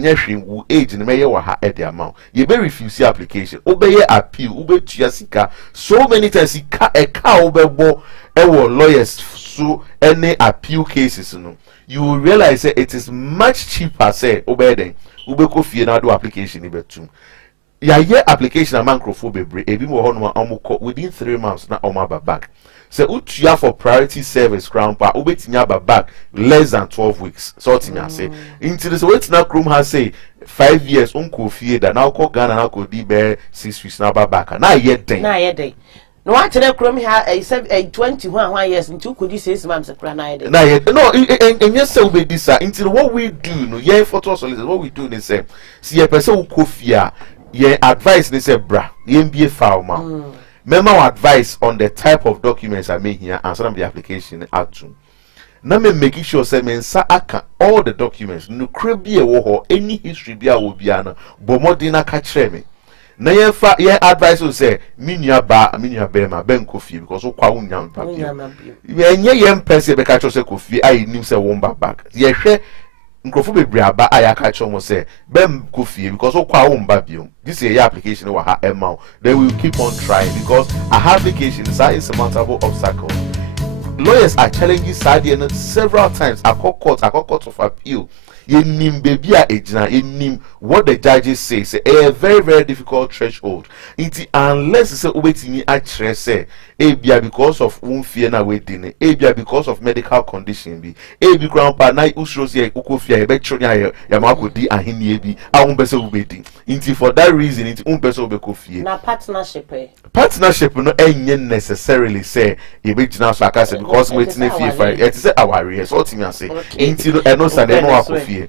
enye hwim wo age ne meye wa ha e de amount ye be refuse application obeye appeal obetua sika so many times sika e ka obebo e wo lawyers so any appeal cases no you will realize that it is much cheaper say obey den ubeko fie na do application ibetum ya ye application a microphone bebre ebi mo ho no amukọ within 3 months na omaba back say utua for priority service crown pa ubetinya ba back less than 12 weeks so tinya say into this wait na chrome has say 5 years unko fie da na ko Ghana na ko di be 6 weeks na ba back na ye den no what tell chrome here a 21 years into could you say 6 months na ye den no and yes say we this into what we do no ye photo solicitors what we do is say see ye person uko fie ye advice they say bra ye mbie file ma memo advice on the type of documents I make here and some of the application out to na me making sure say men sa aka all the documents no krebi e wo ho any history bia wo bia na bomodi na ka kire me na ye fa ye advice will say minua be ma ben kofi because wo kwa unya papie ye nye ye mpese be ka cho say kofi ai nim say wo mba back ye hwe nkrofo bebre aba ayaka chomo say bem kofie because okwa womba biom this year application wa ha emma they will keep on trying because a application is a insurmountable obstacle. Lawyers are challenging Sadian several times a court of appeal. You nim baby ejina nim what the judges say a very very difficult threshold unless say obetini actually say ebia because of fear na wedding ebia because of medical condition bi ebi grandpa na usro say ukofia e be chonya ya makodi ahini ebi awon be say ubedi inti for that reason inti be say obekofie na partnership no enye necessarily say e be jina so aka say because wetin fie fa it say aware so timi ase inti no eno sa no akofie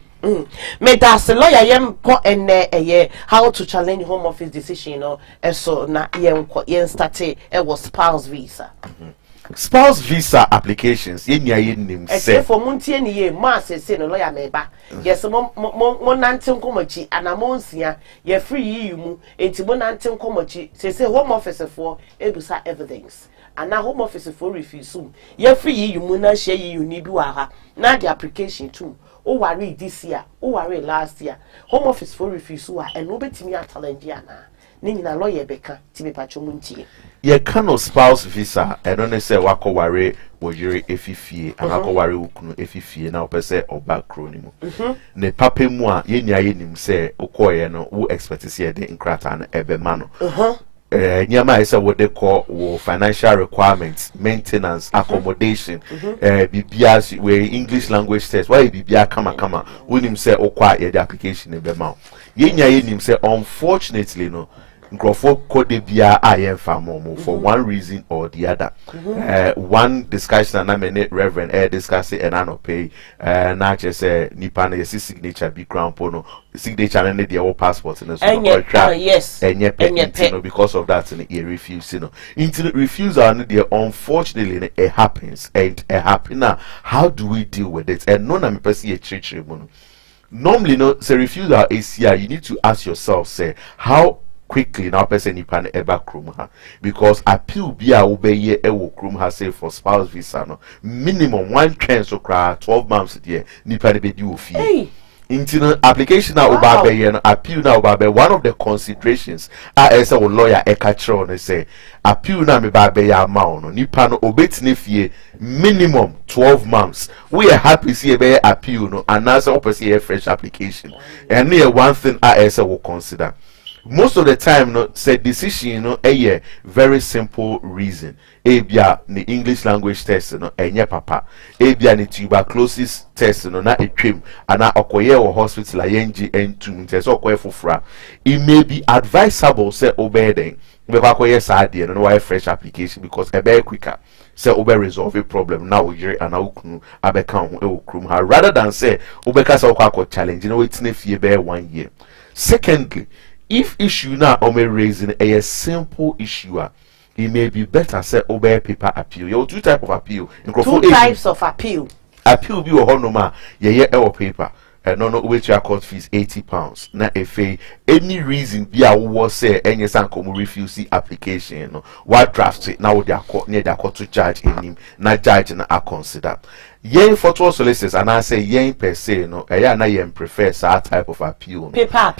me that's a lawyer yem po ene how to challenge home office decision no so na yen start e was spouse visa. Spouse visa applications ye nim say for muntie ni ye ma say no lawyer me ba yes mo nante nkomachi anamonsia ye free yi mu enti mo nante nkomachi say home office for ebusa evidence and now home office for refusal ye free yi mu na share yi ni bi wa ha na the application too o worry this year o worry last year home office for refusal and no betimi challenge ana ni nyina lawyer beka ti be pacho muntie ye kind spouse visa I don't say wako ware wojire efifie anako ware ukunu efifie na opese oba kro ni mu ne papa mu a ye nya ye nim say ukoye no wo expect say de nkrata na ebe ma no nyama is what they call financial requirements, maintenance, accommodation, BBS where English language test. Why BBA kama when him say okwa the application in the mouth. Yenya him say unfortunately no. Nkrofo kode bia ayen famomo for one reason or the other. One discussion na me reverend discuss it and I no pay na just say nipa na yesi signature be crown pono signature na the whole passport in so yes and because of that and he refuse into refusal and the unfortunately it happens and it happen now how do we deal with it and no na me person church normally no say refusal is here you need to ask yourself say how quickly now person nipa eba krum ha because appeal bia obeye ewo krum ha say for spouse visa no minimum one chance to cry 12 months there nipa be di ofie into application na oba be no appeal na oba be one of the considerations as a lawyer e ka kire on say appeal na me ba be ya ma no nipa no obetine fie minimum 12 months we are happy see be appeal no and as a person fresh application and near one thing as will consider. Most of the time no say decision no a very simple reason ebia the English language test no enye papa ebia the tuberculosis test no na etwem ana okoye or hospital ayenji entum test okoye fofra it may be advisable say obey den be akoye saade no why fresh application because e be quicker say obe resolve a problem now yere ana ukunu abeka ho e okrum ha rather than say obeka say okwa challenge no wetin fie be 1 year. Secondly, if issue now only raising a simple issue, it may be better say obey paper appeal. You have two types of appeal. Two types of appeal. Appeal be a normal or paper. No which your court fees £80. Na if any reason be a was say any sankomu refuse the application. What draft it now their court near their court to charge him. Na judge na consider. yen photo solicitors and I say yen per se no na yen prefer that type of appeal no. Paper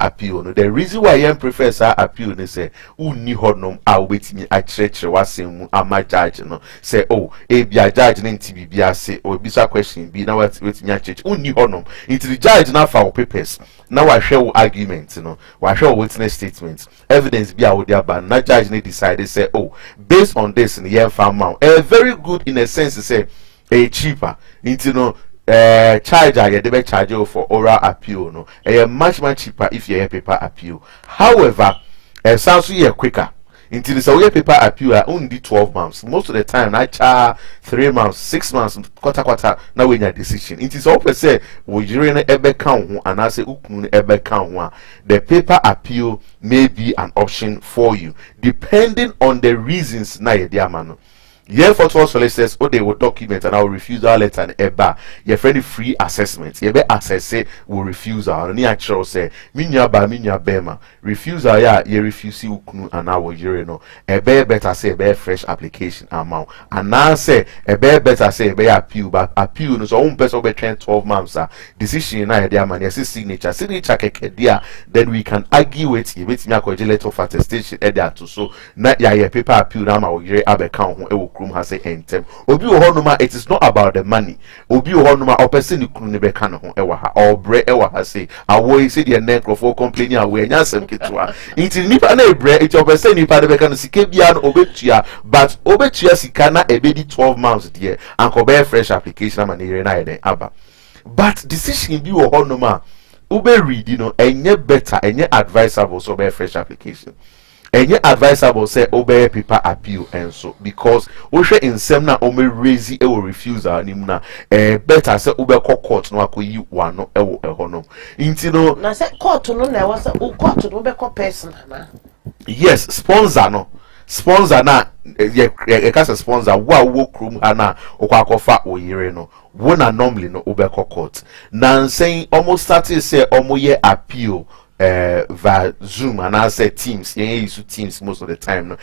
appeal no. The reason why yen prefer that appeal is say unni hodnom a wobetimi a kyerɛkyerɛ wasɛm mu ama judge no say oh e bia judge no nti bibia say or bisa question bi na wetimi a kyerɛkyerɛ unni hodnom into the judge na fa wo papers na wahwɛ wo argument no wahwɛ wo witness statement evidence bi a wo dia ba na judge no decide say oh based on this no yen fa ma very good in a sense say a cheaper into no charge you debe charge you for oral appeal no much cheaper if you have paper appeal. However, sounds so quicker into the so paper appeal only 12 months most of the time I charge 3 months 6 months quarter now when your decision it is all per se we during ebe count and I say ukunu ebe count the paper appeal may be an option for you depending on the reasons na ye dia mano. Yeah, for all solicitors, they will document and I will refuse our letter and eba. Your friendly free assessment. You be assess it will refuse our any actual say. Minya bema. Refusal ya ye refuse ukunu and I will no. Better say be fresh application amount. And now say better say be appeal but appeal no so one person be 12 months decision na dia man yes signature keke dia then we can argue it you wait me a letter of attestation there to so na ya paper appeal na ma wo yere abeka ho has a entem obi wo honoma it is not about the money obi wo honoma o person ni kunu ne beka ne ho ewa ha or bre ewa ha say awo say the necrofo complaining awe nya asem ketwa it nipa na ebre it o person nipa de beka no sika bia no obetua but obetua sika na ebedi 12 months there and ko be fresh application ama ne na yeden aba but decision bi wo honoma ube read you know enye better enye advisable so be fresh application. And yet advisable say obey paper appeal and so because we in semna ome raise e will refuse our nimna better say ube court no akoyi one no ewo ehono inti no na say court no na was court no be person na yes sponsor na ye kasa sponsor wo krum ana okwakofa oyire no wona normally no ube court na saying almost started say omoye appeal via Zoom and I say Teams. Yeah, use Teams most of the time. No,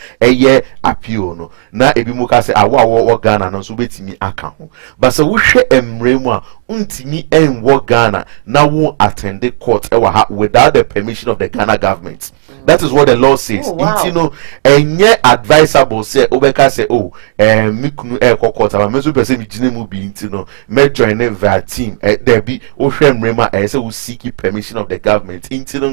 appeal no. Na ebi muka say awa Ghana no so betimi aka ho. But so we share emremu a untimi enwo Ghana na wo attend the court without the permission of the Ghana government. That is what the law says. Oh, wow. You know, enye advisable say obeka say mikunu court aba meso person mi gine mu bi intino me join via team there be o hwe emremu say we seek permission of the government intino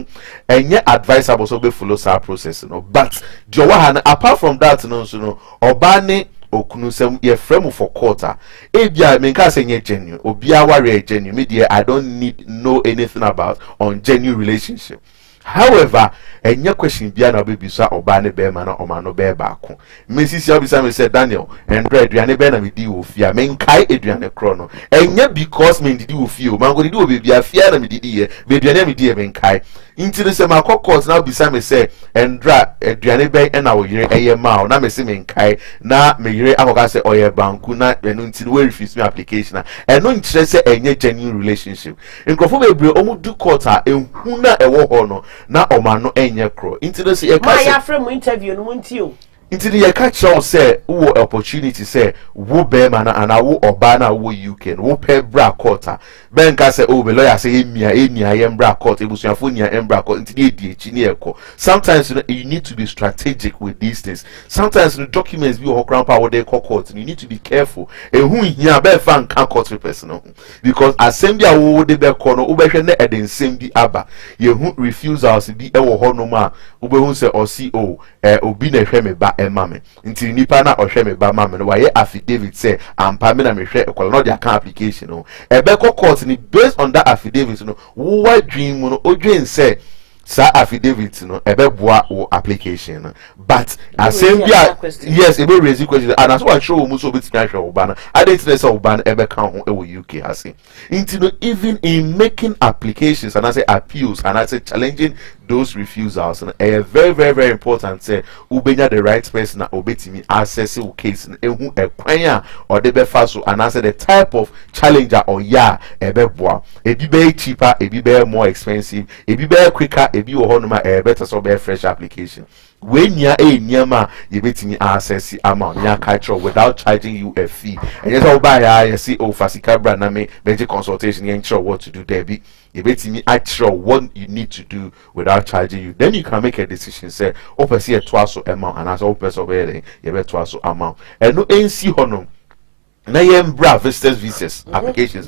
enye advisable so be follow that process no but jowa apart from that no so no obane okunu sem ye frame for quarter ebia me nka say nye genuine obia ware genuine me there I don't need know anything about on genuine relationship. However, enye question bia na obebi so oba ne be ma na oma no be baako mesisi obisa me say Daniel Andre aduane be na me di ofia me nkai aduane kro no enye because me didi ofia o man go didi obebi afia na me didi ye be aduane me di me nkai inti ne se ma kokos na obisa me say Andra aduane be na wo yire eye ma na me se me nkai na me yire akoka say oye banku na enu inti we refuse me application na eno nkyere say enye genuine relationship nkofo bebre omu du court a ehu na ewo ho no na oma no enye kro inti no say e ka ya frame interview no munti o inti ye ka chow say wo opportunity say wo be ma na ana wo oba na wo UK wo pe bra court ben ka say be lawyer say enia ye bra court ebusuafo nia bra court inti e di echi ne ekọ sometimes you need to be strategic with these things sometimes the documents be ho crown power dey court you need to be careful ehun hia be fa nka court person no because assembly a wo dey be kọ no wo be hwe na edensem bi aba ye refusals bi e wo ho no ma wo be hu say o obi na hwe me ba emame nti nipa na ohwe me ba mame no waye affidavit say ampa me na me hwe ekwala no dia kan application no ebe court ni based on that affidavit no wo dream no odwen say sa affidavit no ebe boa wo application no but assembly yes ebe raise question and as what show mu so bit na hwe wo ba na identity say wo ba na ebe kan ho e wo UK hase nti no even in making applications and I say appeals and I say challenging those refusals and very very important say ubenya the right person na obetimi access your case ehu ekwan or de be fa so and I say the type of challenger or ebe boa ebi be cheaper ebi be more expensive ebi be quicker ebi wo hono ma better so be fresh application when ya nyama you betimi access amount ya catch without charging you a fee and yes buy ya see oh fasika brand na me benji consultation you sure what to do there be you betimi actual what you need to do without charging you, then you can make a decision say oh person a twice amount and as oh person be you be twice amount and no NC hono na yembra visas applications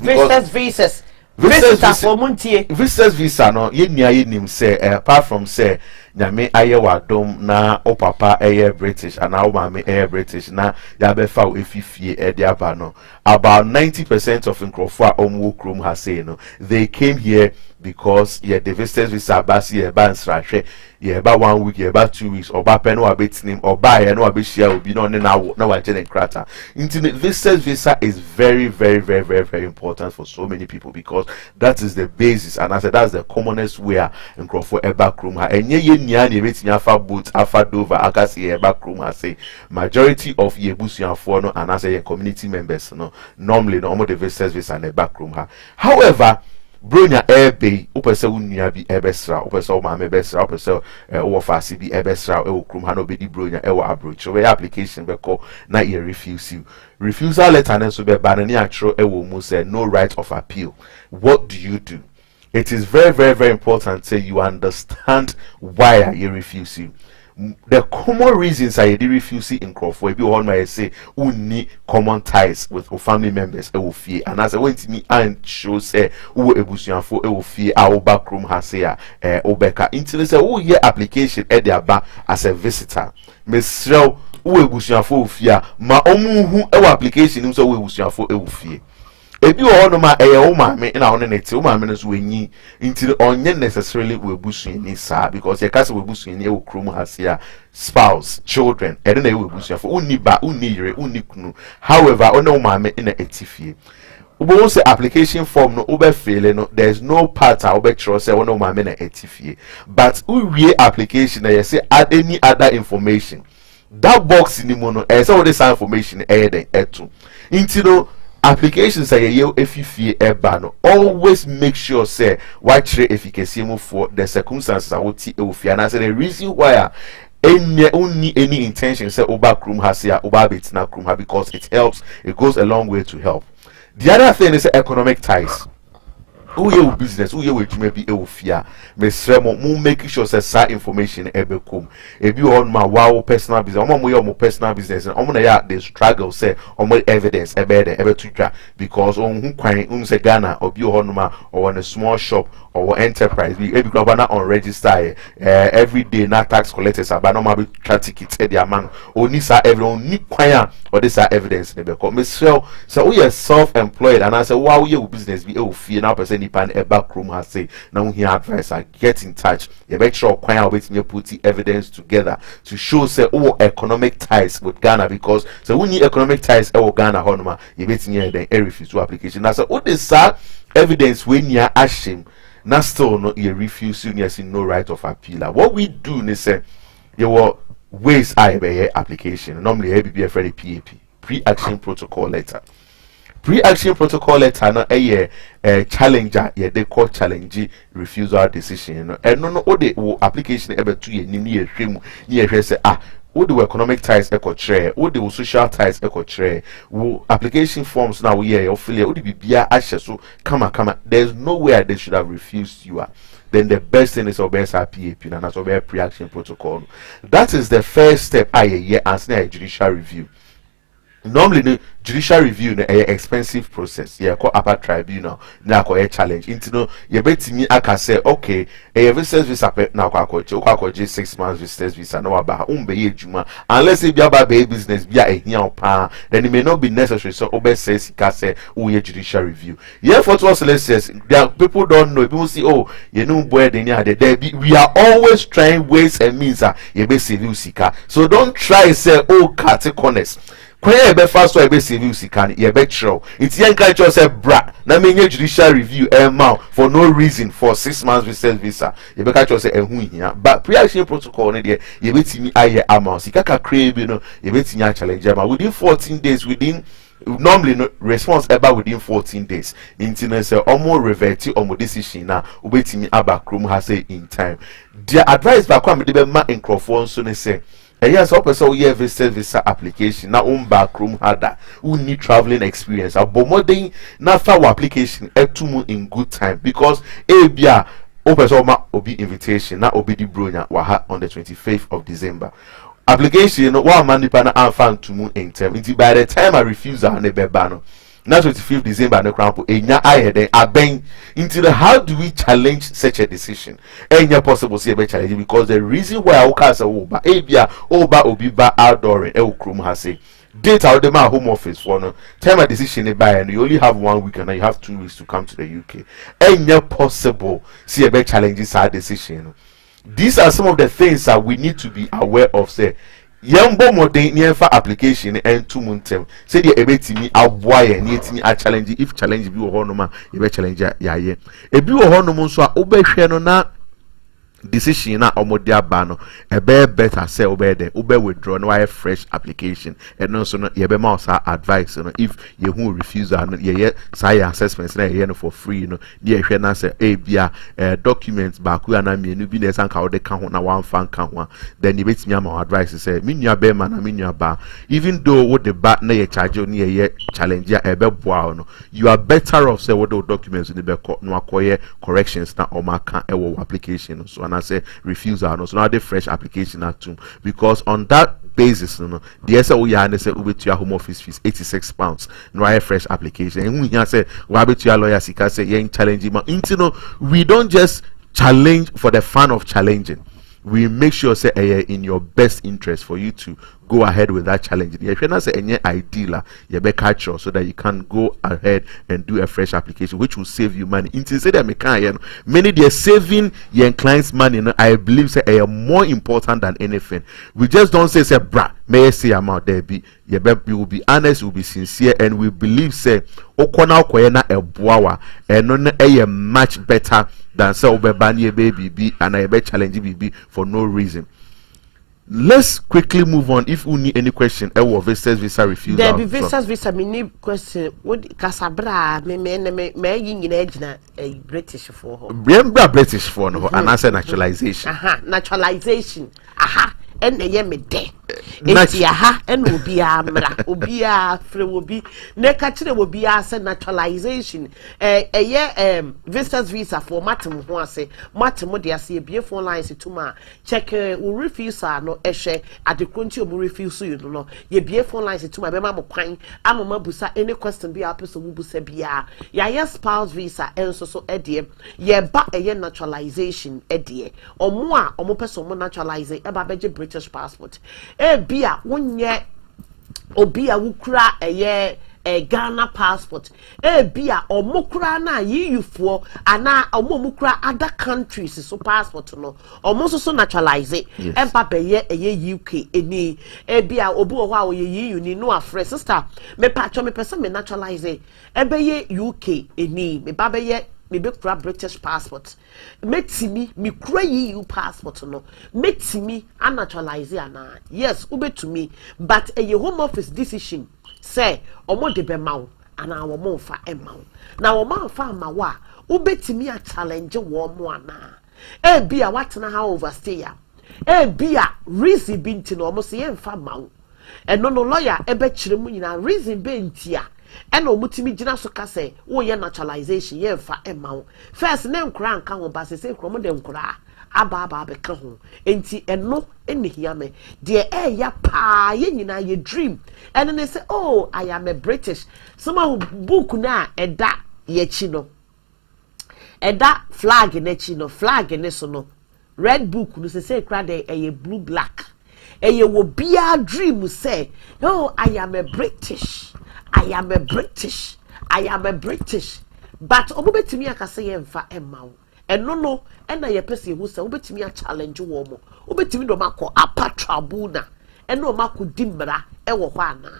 visitors for muntie visitors visa no ye nia ye nim say apart from say nyame aye wadom na o papa aye British and o mama aye British na ya be fa efifie e de aba no about 90% of nkrofo a omwo krom ha say no they came here because the visitors visa basi e ban srahwe ye ba 1 week ye ba 2 weeks oba pe no abetinim oba ye no abehia obi no ne na wa gene krata into visitors visa is very important for so many people because that is the basis and I said that's the commonest way nkrofo eba krom ha enye ye nia na ebetinya afa boat afa dover akasi eba krom ha say majority of ye busuafo no and I say community members no normally no omo the visitors visa na eba krom ha. However, bronya ebe upese unua bi ebesra upese o ma me besra upese o fasi bi ebesra e okrum ha no bedi bronya e wa approach we application be call na e refusal letter na so be ba na ni atro e wo mu say no right of appeal. What do you do? It is very important say you understand why you refuse you. The common reasons I did refuse in Crawford, if you want my say, need common ties with family members, I will fear. And as I went to me and show say, who a busian for I will fear our backroom has here, Obeka. Until say, oh, yeah, application at their back as a visitor. Miss Shell, who a busian for fear, my own who our application himself will busian for I will fear. If you all know my me in our net, minutes when ye into onion necessarily will bush in this because your castle will bush in your crum has here spouse, children, and then they will bush for only ba unikunu. However, on no mamma in a etifi. Ubo say application form no ube failing, no, there's no part I ube trust say on no mamma in a etifi. But we application I say add any other information. That box in the mono, as all this information add to. Into applications are if you fear no always make sure say what efficacy for the circumstances I would see and I said the reason why any intention say oba krum has here oba betina krum because it helps, it goes a long way to help. The other thing is economic ties. Who you business, who you which may be a fear, Miss Remo, making sure that information ebe come. If you on my wow personal business, I'm more personal business, and I'm gonna they struggle say on my evidence ebe to because on who quite say Ghana or you on ma or on a small shop or enterprise, we every governor on register every day na tax collectors are no ma be tickets at their man only sa everyone need choir or this are evidence ebe come. Miss Shell, so we are self-employed and I say wow you business be a fear now person pan a back room has say now here advice I get in touch you make sure choir waiting you put the evidence together to show say oh economic ties with Ghana because so we need economic ties Ghana honma you waiting here then refuse to application now so what is that evidence when you are ashamed now still no you refuse you see no right of appeal. What we do is say you will waste I application normally ABBF for the PAP pre-action protocol letter. Pre-action protocol letter no challenger they call challenge refusal decision and no the application ever to ye ni ehwem ni ehwe say what the economic ties echo tray what the social ties echo tray wo application forms now here your failure what the bibia ahye so kama there's nowhere they should have refused you then the best thing is obey PAP and that's obey pre-action protocol. That is the first step as a judicial review. Normally the judicial review na expensive process call upper tribunal na call challenge into no you betimi aka say okay visitors visa na kwakoje 6 months visitors visa no aba umbe ejuma unless it be about business be ehia pa then it may not be necessary so obe say sika say we judicial review for to us says there people don't know people see oh you know boy there we are always trying ways and means you be civil sika so don't try say oh cut corners. When you first way be civil sikan, you be true. It's young guy just say bra. Na me judicial review for no reason for 6 months visa. You be just say ehu here. But pre-action protocol ne there, you be timi aye amount. Sika ka crave you know, you be tinya challenge am within 14 days within normally no response ever within 14 days into na say omo revert omo decision na obetimi aba krom ha say in time. The advice back am dey be ma nkrofo nso ne say yes, also we have visa application now back room harder. We need traveling experience. But more than now for application in good time because bia obi invitation now obi di bronya waha on the 25th of December. Application one man depend and fan to moon in time. By the time I refuse and bebano. Now 25th December no crampo enya aye den aben into the how do we challenge such a decision? Enya possible see a challenge because the reason why I can say oba ebia oba obiba outdoor e okrum has say date out the my home office for no time a decision by and you only have 1 week and you have 2 weeks to come to the UK. Enya possible see a challenges our decision. These are some of the things that we need to be aware of. Say yambo modern near for application and 2 months term. Say the ebetimi aboye ni a challenge if challenge bi wo honoma e be challenge ya ye. E bi wo honom so a obehwe no na decision na omodia ba no e be better say obe de obe withdraw no why fresh application and no so no ye be ma sa advice no if ye hu refusal no ye say assessments na ye no for free no ye hwe na say e bia documents ba ku na me no bi na san ka wo de ka ho na wan fan ka ho then ye betimi ama advice say me nua be ma na me nua ba even though what the ba na ye charge no ye challenge ya e be boa no you are better off say what the documents ni be no akoye corrections na o ma ka e wo application so I say refusal no so now the fresh application at too because on that basis no the say we ya say we to your home office fees £86 no I fresh application and we say we be to your lawyer sika say you challenge him into no we don't just challenge for the fun of challenging. We make sure say in your best interest for you to go ahead with that challenge. If you're not say any ideal, you be catch so that you can go ahead and do a fresh application, which will save you money. Instead say that many they're saving your clients' money. I believe say more important than anything. We just don't say bra may I say amount there be you will be honest, you will be sincere, and we believe say okona koyena ebuawa and no much better than say obebani baby and I be challenge baby for no reason. Let's quickly move on. If we need any question, visas visa refusal. There be visas visa. Me need question. What kasabra me yin a British for her. Remember British for no and answer naturalization. Naturalization. And the yemi de. Eti and will be a free will be nekachire will be as naturalization. Visas visa for matum who say matum dia see beautiful lines to ma check will refuse no eshe at the country will refuse you no ye beautiful lines to my mama kwan amama busa any question be a person will busa bia ya spouse visa and so edie ye ba naturalization edie or more or more person naturalize eba beje British passport bia wonye obia wukura a Ghana passport bia omokura na EU for ana omokura other countries so passport no omoso so naturalize empa beye UK eni bia obu ho a EU ni no afre sister me patcho me person me naturalize beye UK eni me ba beye me be kura British passport metimi me kura EU passport no metimi naturalize ana yes ubetumi but a home office decision say omo de be mawo ana omo fa emawo na omo fa mawa ubetimi a challenge wo mo ana bia watena ha overstay ya bia reason binti no omo se yemfa mawo eno no lawyer ebe kire mu nyina reason be ntia ena omutimi gina so ka say wo ye naturalization yemfa emawo first na nkura nka ho ba se kromo de nkura aba be ka ho enti eno enihia me de ya pa ye nyina ye dream and then they say oh I am a British some book na eda ye chi no eda flag na chi no flag ne so no red book no say kra de ye blue black ye wo bia dream say oh I am a British I am a British I am a British but obetimi aka say ye mfa emawo eno no ena ye pese hu se obetimi a challenge wo mo obetimi do makọ apa tribunal ena o makọ dimra ɛwɔ hɔ ana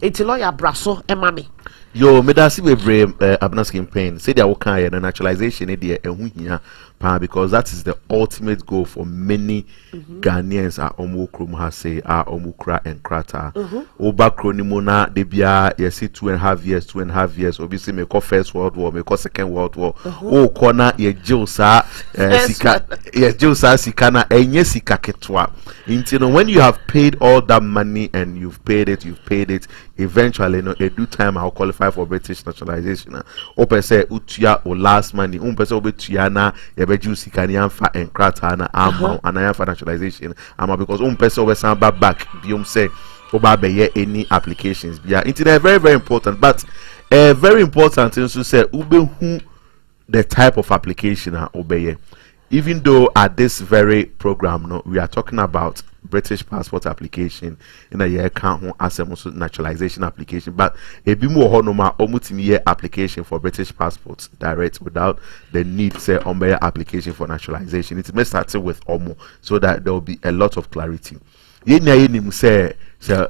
enti lawyer braso ɛma me yo medasi bebre abnas campaign say dia wokan ye naturalization e de ehu hia pa because that is the ultimate goal for many Ghanaians are omo krom ha say are omo kra and krata oba kronimo na de bia ye see 2.5 years obi say me call first world war me call second world war o corner ye jilsa sika ye jilsa sika na enye sika ketwa until when you have paid all that money and you've paid it eventually no a due time I'll qualify for British naturalization o per se utua o last money per se obetua na ye beju sika ni amfa enkrata na ama anayamfa naturalization ama because per se obesan back biom say oba be any applications bia it is very very important but very important thing to say ubehu the type of application obeye. Even though at this very program, no, we are talking about British passport application in a year count as a naturalization application, but a bit more honoma almost application for British passports direct without the need say on application for naturalization. It may start with OMO so that there will be a lot of clarity. Yen say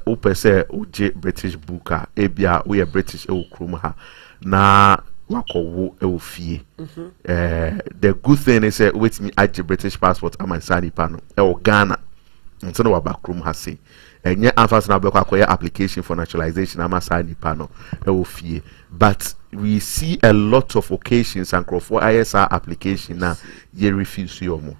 open say OJ British booker, ebia we are British krumha na wakowo efie the good thing is wait me add British passport am sani pano Ghana nso na wabakrom ha say enye amfas na bekwa akoya application for naturalization am sani pano efie but we see a lot of occasions and for ISR application na ye refuse you more.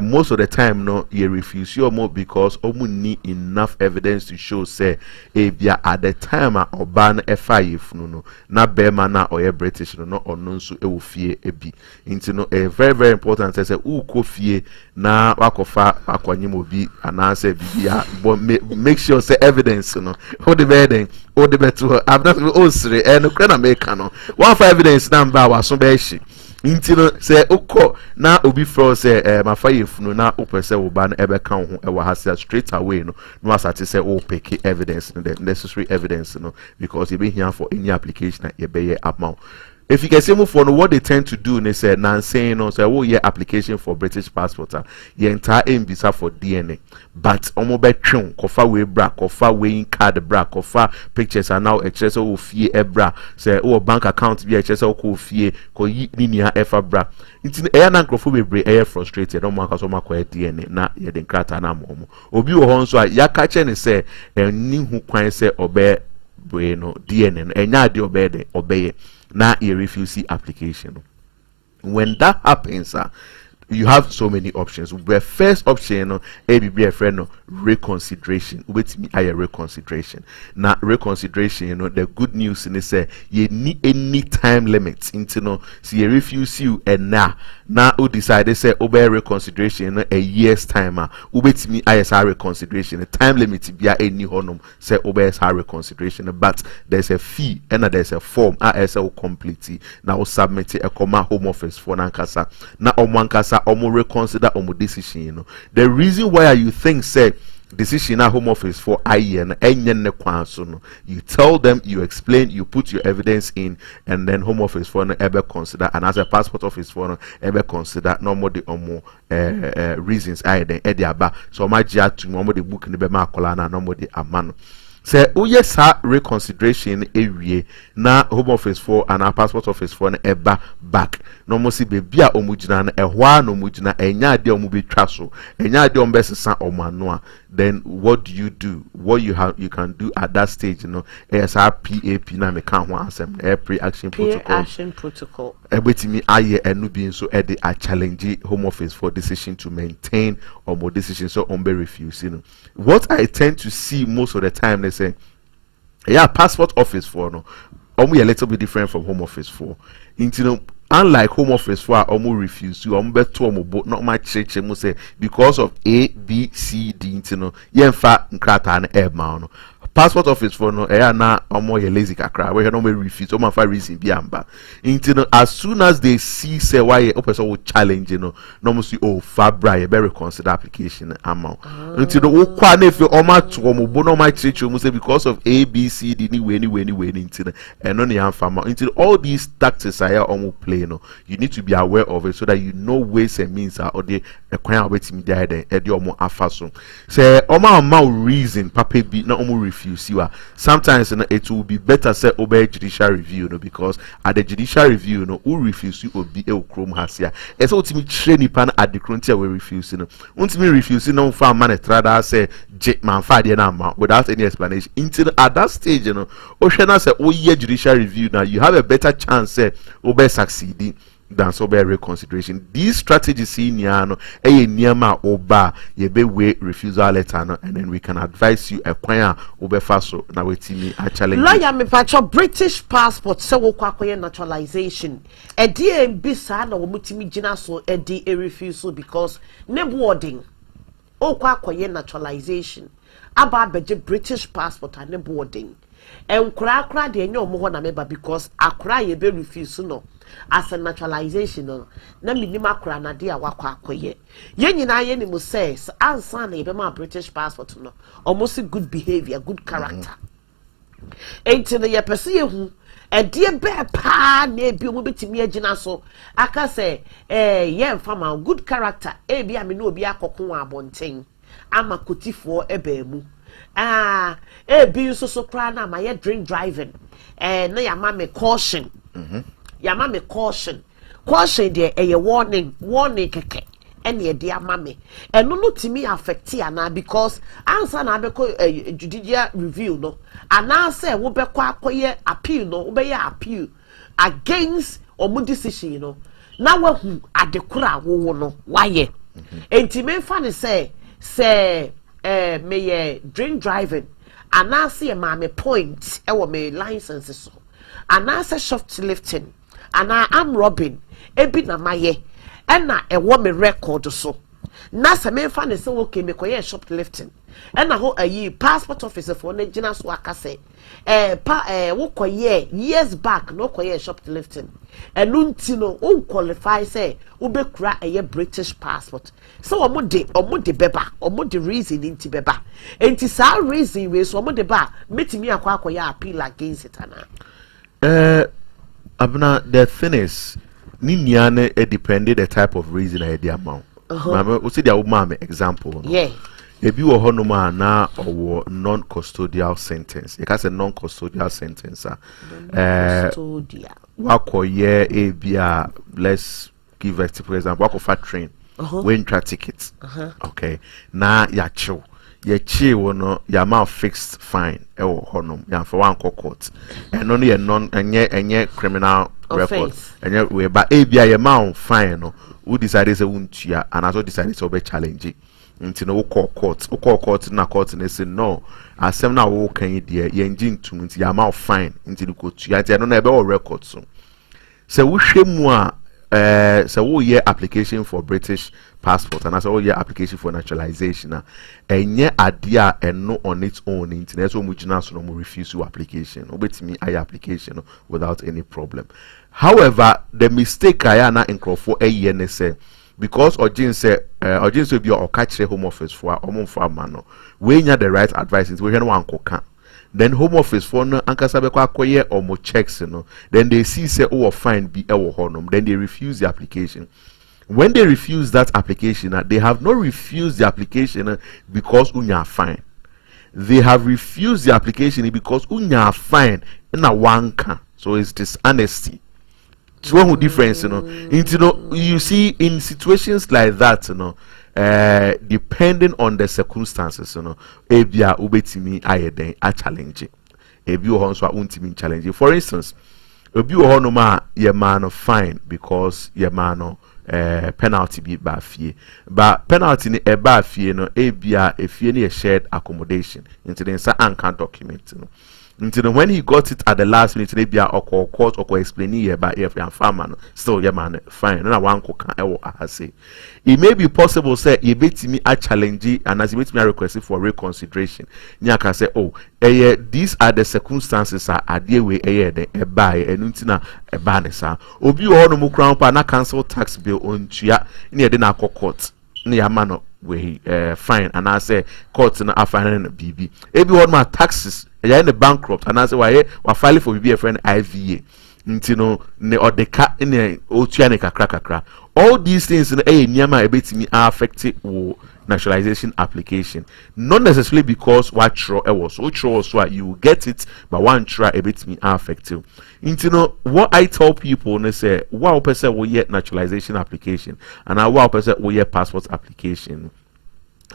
Most of the time no you refuse your more because omu need enough evidence to show say ebia at the time oban F5 no na bema na oye British no ono nso e wo fie ebi nti no very very important say uko fie na wakofa akwanyem obi anase bibia make sure say evidence no hold the bed hold the better I'm not osre no kra make no one for evidence number waso be shi nti no say ukọ na obi fro say mafayefunu na opese wo ba na ebe kan ho e wa ha straight away no asate say o pick evidence the necessary evidence no because you be here for any application that you be amount. If you can say move for what they tend to do, they say now saying no, say oh yeah, application for British passport, your entire aim visa for DNA, but omo be tron, kofa we bra, kofa we in card bra, kofa pictures are now excess of fee ebra, say oh bank account be excess of ko fee, ko yi linear efa bra. It's air na nkrofo bebre air frustrated, don't want to make DNA na ye den krata na mo. Obi wo hon so ya ka che ne say eni hu kwan say obe bueno DNA, enya de obe de obeye. Na a refuse application. When that happens, you have so many options. The first option, a friend, reconsideration. With me, I reconsideration. Now, reconsideration, the good news in say you need any time limits. Into no, see, you refuse you and now who decided say obey reconsideration a year's time. With me, ISR reconsideration. The time limit be any honum say obey ISR reconsideration. But there's a fee and there's a form. ISL complete. Now submit a comma home office for Nankasa. Now Omankasa omo reconsider omo decision. The reason why you think say decision at home office for IN you tell them, you explain, you put your evidence in, and then home office for no ever consider, and as a passport office for no ever consider no more the omo reasons aba so my jia to no more the book in the bema kolana no more the amano. Say oh yes reconsideration area na home office for and our passport office for an eba back no mo si baby a omugina na ehwa no mugina enya de omu betwa so enya de ombesesa omanoa. Then what do? What you can do at that stage, ASRPAP na me kan ho asem pre-action protocol. Pre-action protocol. Ebetimi aye enu bi nso e de a challenge home office for decision to maintain or more decision so on be refuse. What I tend to see most of the time, they say, yeah, passport office for no, we a little bit different from home office for. Unlike home office for almost refuse you better but not my church say because of A, B, C, D, fa nkrata na air passport office for no na omo lazy kakra we no refuse o ma fa reason bi amba as soon as they see say why o person will challenge no mo see oh fabra you better consider application amount wo kwa na fe o ma to omo bo no ma church mo say because of A, B, C, D ni we and no na amfa until all these tactics are omo play you need to be aware of it so that you know ways and means or the kwan wetimi dey e de omo afa so say omo reason papa bi na omo refuse refuse you. Sometimes it will be better say obey judicial review, because at the judicial review, who refuse you will be a chrome has here. It's ultimately training pan at the frontier we refuse, Ultimately refusing no farm man rather say man fire without any explanation. Until at that stage, Oceana say, oh yeah, judicial review now you have a better chance say obey succeeding than so by reconsideration. These strategies in Yano, a Niama Oba, ye be way refusal letter, and then we can advise you a choir over faso. Now, wait me actually. Lawyer, me patch British passport, so quack naturalization. A dear bisa no mutimi jina so a de a refusal because ne boarding. O quack naturalization. Aba beje British passport and ne boarding. And cra de no more na meba because a cry ye be refusal no. As a naturalization, na minima kura na dia wakwa akoye. Ye nyina ye ni mo says ansa na ye be ma British passport no. Almost good behavior, good character. Enti na ye pese ye hu e die be pa na bi omo betimi agina so. Aka say ye mfama good character e bi a me no obi akokon abonten. Ama kotifo ebe mu. E bi so kra na ma ye drink driving. Na ya ma me caution. Yama me caution there a warning keke any a dear mammy and no to me affect na because answer na be judicial review no and now say we be kwa appeal no we appeal against omu decision now we adekura wo no why enti me fa ne say me drink driving and now say ma me point e wo me license so and now say shoplifting and I'm robbing ebi na maye na e wo me record so na se me fa ne se okay me koye shoplifting na ho ayi passport officer for na gina so aka say wo koye years back no koye shoplifting enu nti no o qualify say wo be kura eye British passport so omo de beba omo de reason nti beba enti sa reason we so omo de ba metimi akwa akoye appeal against it ana Abna, the thing is, Niniane it depended the type of reason I had the amount. We see the mama example. Yeah. If you were honoma na or non-custodial sentence, you can say non-custodial sentence. Custodial. Wako ye abia. Let's give a for example. Wako fat train. When try tickets. Okay. Na ya chill. Ye chill no ya ma fixed fine ewo honum ya for one court and only a non enye criminal record enye we ba e bia ye ma fine no who decided say wuntua and also decided to be challenge nti no court na court na say no asem na wo kan de ye engine to nti ya ma fine nti no kotua nti no na e be record so wo hwemu a so wo ye application for British passport and as all your application for naturalization enye adia eno on its own internet so mujina so no refuse your application obetimi aya application without any problem. However, the mistake I na enkrofo ne say because Ojin say be or catch the home office for omo for amano we nya the right advice we no wan koka then home office for no ankasa be kwa koye omo checks no then they see say oh fine be e wo honum then they refuse the application. When they refuse that application, they have not refused the application because unya fine. They have refused the application because unya fine in a wanka. So it's dishonesty. It's one difference, you see, in situations like that, depending on the circumstances, ebia ubetimi ayeden a challenge. Ebi ohonso untimi challenge. For instance, ebi ohonoma ye man fine because ye man penalty be ba fie but penalty ni e ba fie no e bia e fie ni shared accommodation into the anka document until when he got it at the last minute they bia or court or explain here by if you farmer no still yeah man fine na wan ko kan e wo ahase it may be possible say you betimi a challenge and as you betimi a request for reconsideration nya ka say oh these are the circumstances are there we the e buy enunti e ba ne sa obi wo no mu crown pa na cancel tax bill on tua na de na court na ya ma no we fine and I say court na afine na bibi ebi wo ma taxes ya in the bankrupt and I say why file for bibi a friend IVA nti no ne odeka ne otua ne kakra all these things na nyama ebetimi affect wo naturalization application. Not necessarily because what throw was so you will get it, but one try a bit me affect you. You know what I tell people, they say, wow, person will get naturalization application, and I wow person will get passport application.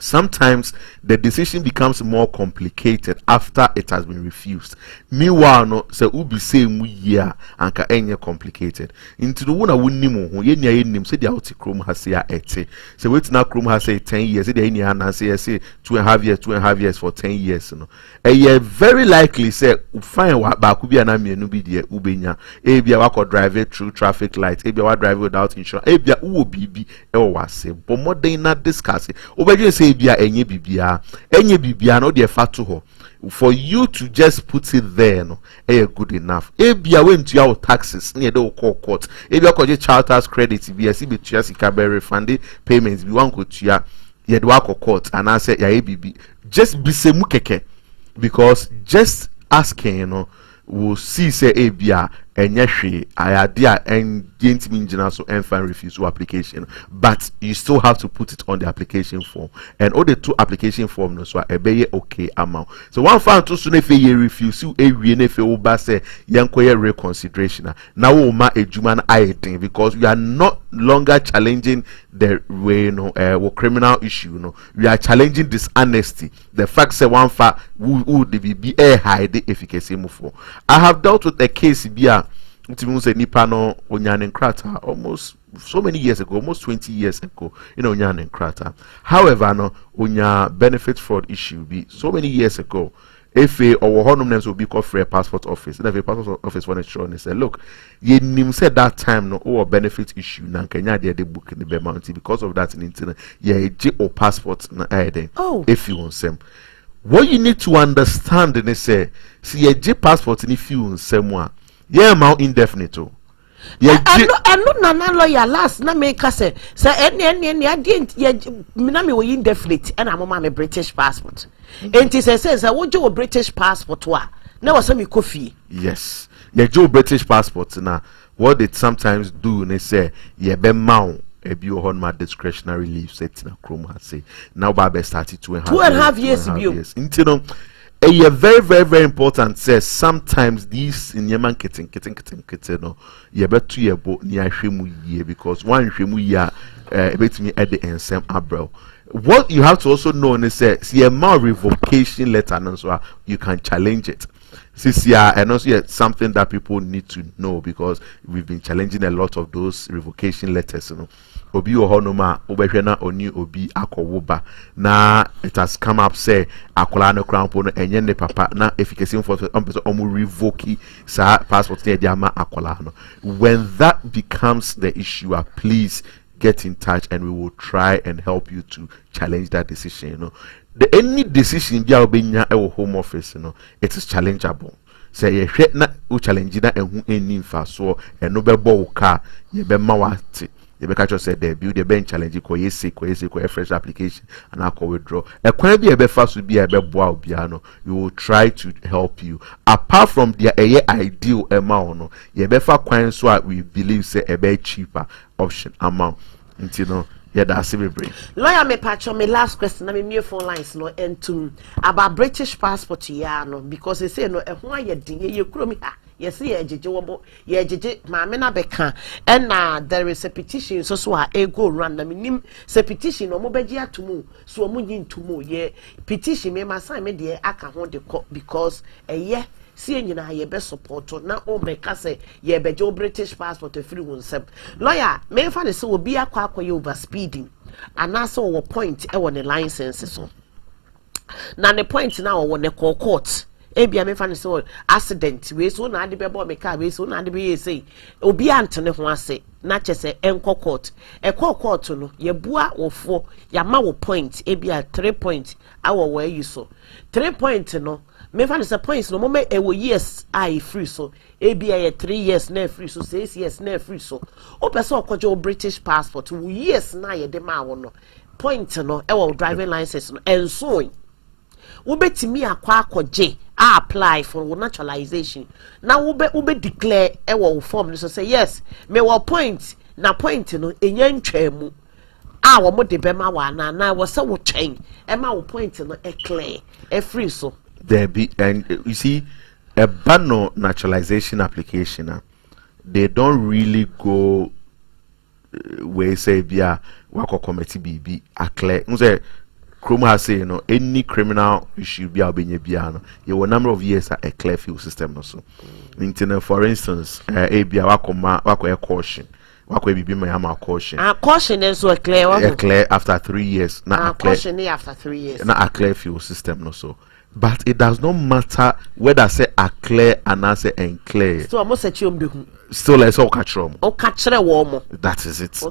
Sometimes the decision becomes more complicated after it has been refused. Meanwhile, no, say ubi say mu year and ka enye complicated. Into the one I wouldn't know, ye nim say the outi chrome has say ete. So wait now chrome has say 10 years, say the any and say 2.5 years, 2.5 years for 10 years. No. A year very likely say fine what back could be an amia no be the ubenya. Ebia wako drive it through traffic lights, ebia wa drive without insurance, ebia uo bibi was say, but more they not discuss it. Over say bia enye bibia no de fa to ho for you to just put it there no good enough bia when to your taxes near the court bia ko child tax credit bia si betua sika be refund payments bi wan ko tua ye do court and I say ya bibi just be se mu keke because just asking you know will see say bia enye hwe ayade and didn't mean so and find refusal application, but you still have to put it on the application form and all the two application form no so be okay amount. So one fan to soon if you refuse you if you ba say yankoye reconsideration now we ma ejuma na because we are not longer challenging the way criminal issue we are challenging dishonesty, the fact say one fa who the be hide the efficacy move for. I have dealt with a case bia nipa no onyanen krata almost so many years ago, almost 20 years ago, onyanen krata. However, no onya benefit fraud issue be so many years ago. If a or honum names will be called for a passport office, and if a passport office want to show and say, look, ye nim said that time no or benefit issue na Kenya the book in the Bemounty because of that in internet, ye or passport na oh if you want some. What you need to understand and say, see a J passport in if you want someone. Yeah, amount indefinite. Yeah, I know na lawyer last na make say any I didn't me we indefinite and I'm a British passport. And it says I want you a British passport wa. Now was some coffee. Yes. Yeah, Joe British passport now. What they sometimes do they say yeah be mount a bio on my discretionary leave set in a chrome has say now Baba started 2.5 years. Into a very, very, very important says sometimes these in Yemen kitten no ye betu ye bo ni ahwemu ye because one hwemu ya bet me at the ensem abro. What you have to also know is say see a more revocation letter and so you can challenge it. And also something that people need to know because we've been challenging a lot of those revocation letters, Obi ohonoma obehwena oni obi akowoba na it has come up say akola no crampo no enye ne papa na efficacy for omu revoke sa passport dey ama akola no. When that becomes the issue, please get in touch and we will try and help you to challenge that decision. The any decision bia obenya e wo home office it is challengeable. Say ye hwe na o challenge na ehu eni mfa so eno bebo wo ka ye be ma wate ye be catch say there build the bench challenge ko yesi ko fresh application and I withdraw e kwan bi e be fa so bi e be boa obia no we will try to help you apart from the ideal amount no ye be fa kwan so we believe say e be cheaper option amount yeah, that's it. Lawyer, me patch on my last question. I mean, phone lines no and about British passport, yeah, no, because they say no, why you call me. Yes, yeah, Jijo, yeah, Jiji, Mamma Becca, and there is a petition, so I go run. I mean, say petition or mobile to move, so I'm moving to move, yeah, petition me, my son, dear, I can't want the court because a year. Seeing you know your best support now all make us say yeah be your British passport to free one sep. Lawyer, me find so will be a quack you over speeding and also a point on the license so. Now the point now on the court. Ebi me find so accident we so na de be bo me car we so na de be say obi antene ho ase na che say enko court e court no ye bua wofo ya ma wo point ebi a 3 point awo where you so 3 point no me find the points no moment e wo years I free so ebi a 3 years na free so 6 years na free so o person okojo British passport wo years na ye de ma wo no point no e wo driving license no enso wo betimi akwa akoje apply for naturalization now we declare e wo form so say yes me wo point na point no enya ntwamu a wo mo de be ma wa na wo se wo twen e ma wo point no e clear e free so there be, and you see a banner naturalization application they don't really go where say bia wako committee bb a clear say Chrome has say any criminal issue be obenye bia no you a number of years a clear field system no so internet for instance a bia wako a caution wako bibi ma ma caution caution is so clear after 3 years na caution after 3 years na a clear field system no so but it does not matter whether say a clear and I say unclear so almost a chiom de still let's all catch them. That is it.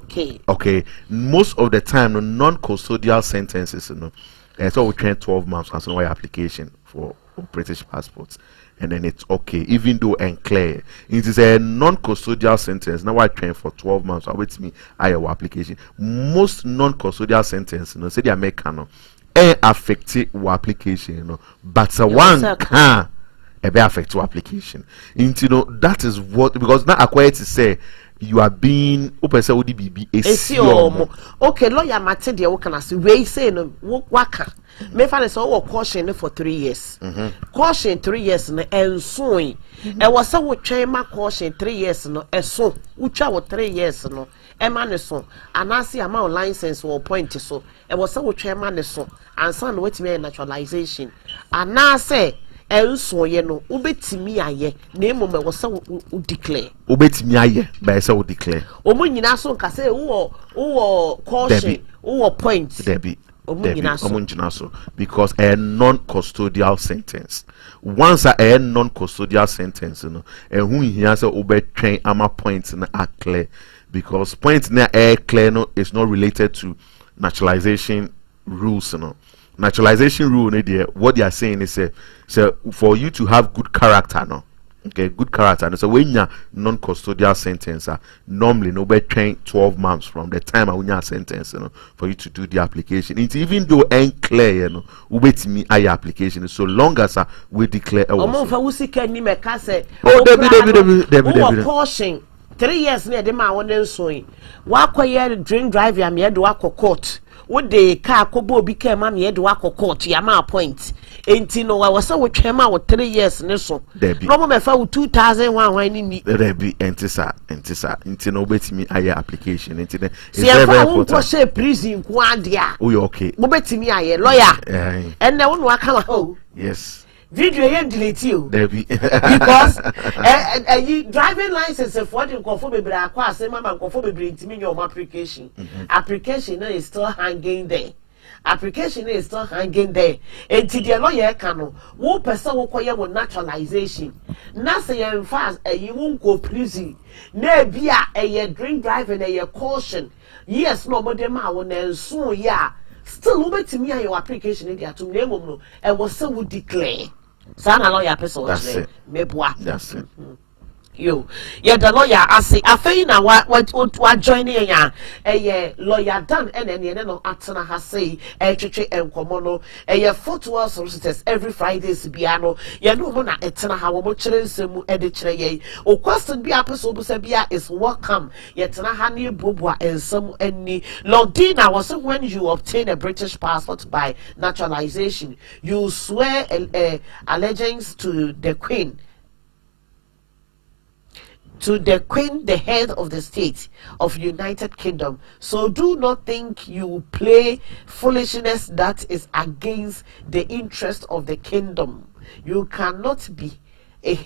Okay. Most of the time, the non-custodial sentences, so we train 12 months as an application for British passports, and then it's okay, even though unclear. It is a non-custodial sentence. Now I train for 12 months. I wait me our application. Most non-custodial sentences, say they are American, affect your application, but one can. A be affect to application. That is what, because now acquired to say you are being open say ODBB okay lawyer mate de wo kana say we say no waka me fa say wo caution for 3 years caution 3 years no enso e was say wo twen ma caution 3 years no eso wo twa wo 3 years no e ma ne so anase ama license wo point so e was say wo twen ma ne so ansa no wetime naturalization anase so ye no ubetimi aye na emom e wo se wo declare ubetimi aye ba se wo declare omo nyina so nka say wo caution wo point debi omo nyina so because a non-custodial sentence once a non-custodial sentence no hu hia say ubetwen ama point na a clear because point na a clear no is not related to naturalization rules no naturalization rule what they are saying is so for you to have good character no okay good character so when you non-custodial sentence normally no be train 12 months from the time when you sentence for you to do the application it's even though ain't clear wait me I application so long as we declare caution 3 years near the man one so wa drink drive ya me do court what the car kobo became ma me do court ya ma point enti no wa say wo twema wo 3 years ne so no me fa 2001 ni debi entisa enti no betimi aye application enti ne is very important wo say prison ku adia o you okay wo betimi aye lawyer and na wo no aka ho yes video here delete you debi because you driving license for the confirm bebre akwa say mama confirm bebre ntimi your application application is still hanging there application is still hanging there until the lawyer can wo person wo koye wo naturalization na say you fast you won't go prison na bia drink driving caution yes no mo dem a wo na so ya still wo betimi your application dey atum na emom no e wo say wo declare sana lawyer person was meboa that's it yo the lawyer ase afei na wa join ya lawyer dan ene no atena ha sei twetwe enkomo no photo solicitors every Fridays bia no no mo na etena ha wo mo kire nsemu de kire ye o question bia person bu se bia is welcome tena ha ne boboa ensem ani Lordina was when you obtain a British passport by naturalization you swear allegiance to the Queen, the head of the state of United Kingdom. So do not think you play foolishness that is against the interest of the kingdom. You cannot be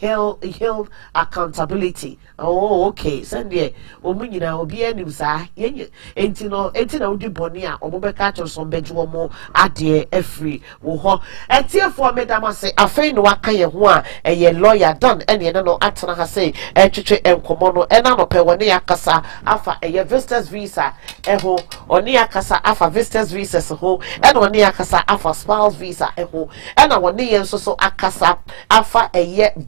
held accountability. Oh, okay. Sunday, omunyina obi anim sa entino odi boni a omobeka chosom beju omo ade afri wo ho etiefo medama se afei no waka ye ho a lawyer done ene no atena ha say twetwe enkomo no ena no pe woni akasa afa visitors visa ho oni akasa afa visitors visas ho ena oni akasa afa spouse visa ho ena woni ye nso so akasa afa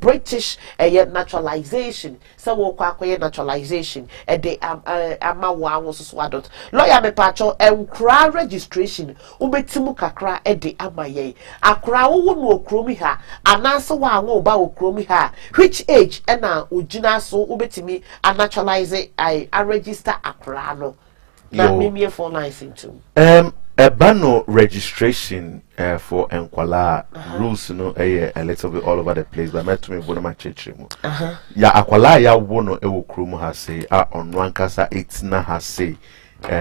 British naturalization. So wo kwa naturalization de ama wa wo so adult lawyer me pacho enkra registration ubetimu kakra de ama ye akra wo no okromi ha anase wa wo ba okromi ha which age na ogina so ubetimi a naturalize I register akra no na me phone license too. A bano registration for Enkwala rules no a little bit all over the place, but met to me one of my church. Ya akwala ya wono ewo krum has say on one kasa it's na has say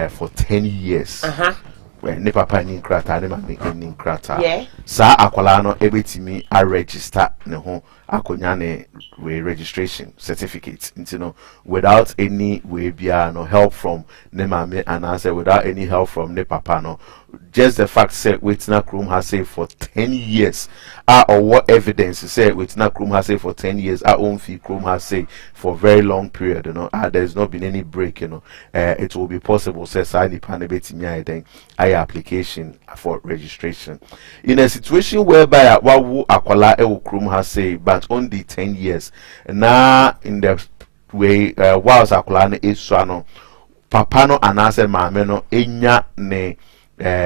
for 10 years. Ne papa ni nkrata ne mama ni nkrata sa akwala no ebetimi a register ne ho akonya ne we registration certificate without any way bia no help from ne mama and I say without any help from ne papa no, just the fact say Witna Krum has say for 10 years or what evidence say Witna Krum has say for 10 years our own fee Krum has say for very long period there's not been any break it will be possible say sign panebeti then application for registration in a situation whereby what akwala Krum has say but only 10 years now in the way whilst akwala is so papa no anase maame no enya ne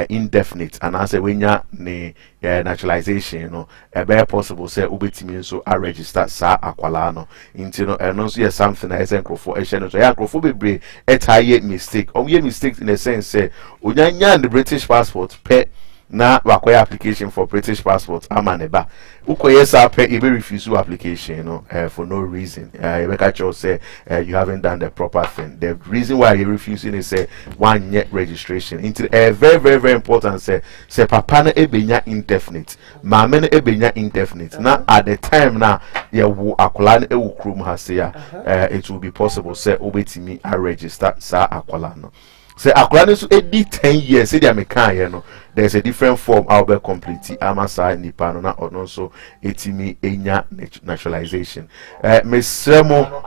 indefinite and answer when ya ne naturalization very possible say ubetimi so a register sa akwala no and also yes something I say for so ya crofo bebre etaye mistake or ye mistake in a sense say onyanya the British passport pe na wakoya application for British passport amaneba ukoye sa pe ebe refusal application for no reason you say you haven't done the proper thing. The reason why you're refusing is say one yet registration into very very very important say papa na ebenya indefinite mama na ebenya indefinite na at the time na ye wo akwala na ewu krum ha say it will be possible say obetimi a register sa akwala no say akwala so edi 10 years say they mekan no there's a different form I'll be complete amasa nipa no na ono so etimi enya naturalization Miss Remo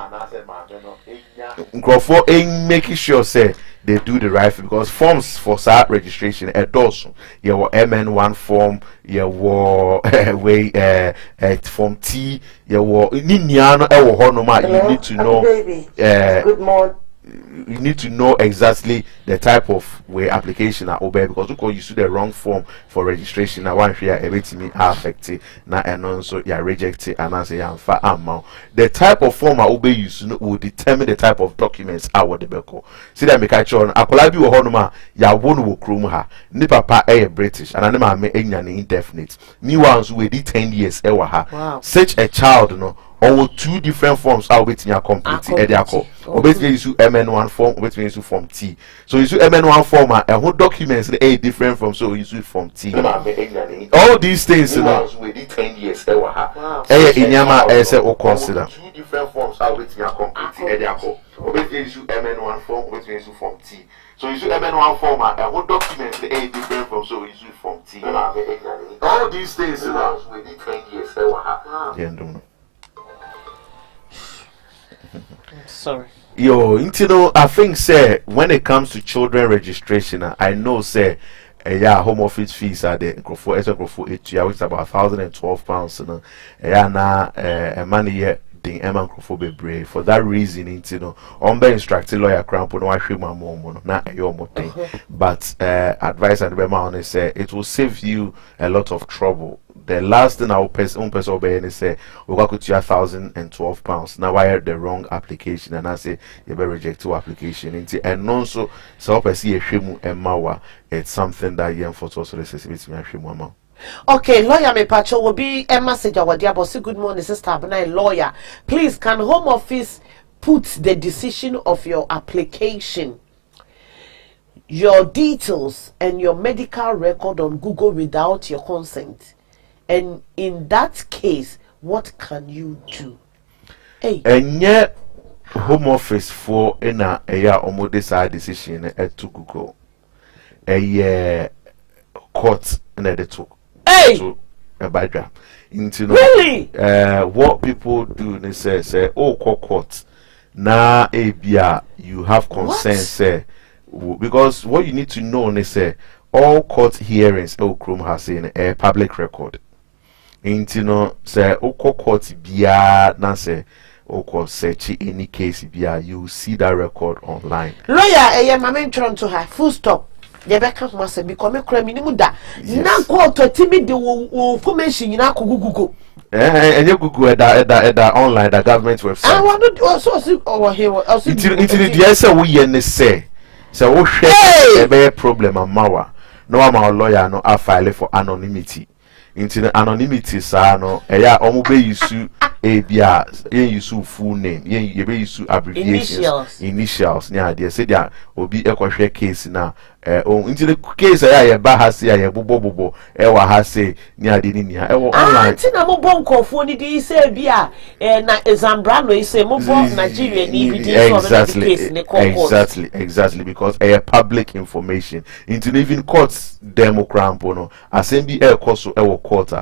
Nkrofo making sure say they do the right thing because forms for sa registration dozen your MN1 form your way form T your ni niano ewo ho no ma you need to know good morning. You need to know exactly the type of way application are obey because you use the wrong form for registration. Now one here everything are affected now and also you are rejected and I say amount. The type of form I obey you will determine the type of documents I would beko. See that make actual akolabi wo honoma ya wonu wo krom ha. Ni papa British and anema me enya indefinite. Me ones we did 10 years ewa ha. Wow. Such a child no or 2 different forms are waiting your complete ediaco. Obviously, you MN1 form, obviously, you form T. So, you MN1 form and whole documents A different from so you form T. All these things, you know, within 10 years, in Yama, I say, or consider 2 different forms are waiting your complete ediaco. Obviously, you MN1 form, obviously, you form T. So, you MN1 form and whole documents A different from so you form T. All these things, you know, within 10 years, Sorry. Yo, I think say when it comes to children registration, I know say home office fees are there for which is about £1,012, na money yet the brave for that reason instructed lawyer cramp but advice and remember say it will save you a lot of trouble. The last thing our person obey say we got to £1,012. Now I had the wrong application and I say you better reject 2 application and also so see a shame and mawa it's something that you for also the system. Okay, lawyer me pacho will be a message our dear boss. Good morning, sister. But lawyer, please can Home Office put the decision of your application, your details, and your medical record on Google without your consent? And in that case, what can you do? Hey. And yet, Home Office for a year almost decide decision to Google. A year court and a took. Hey. To a background. Really? What people do, they say, oh, court. Now, you have consent, say, because what you need to know, they say, all court hearings, Chrome has in a public record. Say, court bia na say search any case bia you see that record online. Lawyer, my main turn to her. Full stop. Yebeka must become a crime in Muda. Now go to timid the information in our Google. And you Google that online, the government website. I want to also see over here. Until the answer we say So wo hwe be problem amawa no ama lawyer no a file for anonymity into the anonymity saa no eya omo be use e bia yen use full name yen be use abbreviations initials nya dey say dia obi ekohwe case na into the case ya ba ha say ya bobo e wa ha say nya dey ni ha e online anti na mo bon kofo ni dey say bia na exambra no say mo bon Nigeria ni bi dey so the case ni court exactly because public information into even courts democrampo no assembly e koso e wo court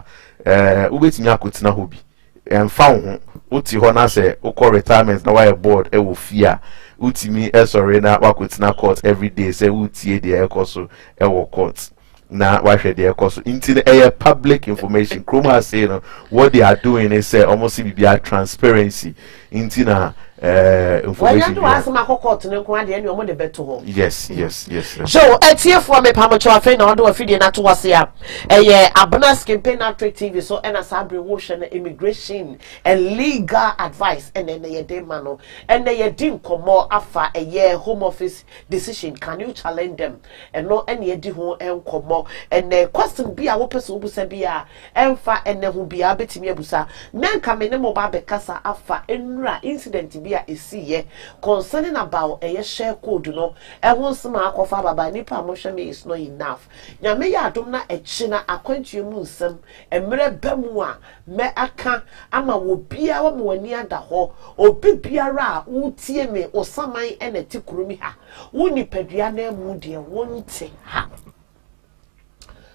ubetimi akotina hobi emfa ho uti ho na say ukọ retirement na why board e wo fia utimi sorry na wakotina court every day say utie de e koso e wo court na wahwe de e koso into the public information chroma say no what they are doing is say almost be transparency into na information. Yes. So, it's here for me, Pamacho, friend, or do a video not to us here. Abner campaign after TV, so and a sabri ocean immigration and legal advice, and then they demano, and they didn't come more after a year home office decision. Can you challenge them? And no any idea who and come more, and the question be our person who said be a emfa and then who be a bit me abusa. Men come in the mobile casa after incident. See concerning about a share code no e won sma akofa baba nipa amoshe me is not enough nyame ya adom na e china akwantu mu nsem emre bamu a me aka ama wo bia wo wani ada ho obi biara a utie me osaman ene ti kurumi ha wo nipadua na mu de wonte ha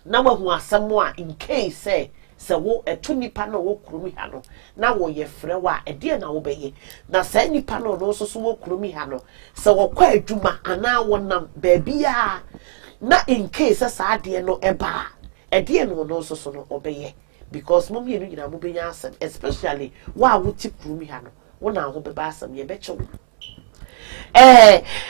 na mahu asem a in case say se wo etu nipa na wo kurumi ha no na wo ye frɛ wa ɛde na wo bɛyɛ na sɛ nipa no no so wo kurumi ha no sɛ wo kwa adwuma ana wo nam baabia na in case sa ade no ɛba ɛde no no so no obɛyɛ because mom yɛ no nyina mo bɛnya asɛm especially wa wo ti kurumi ha no wo na ho bɛba asɛm ye bɛkyɛ wo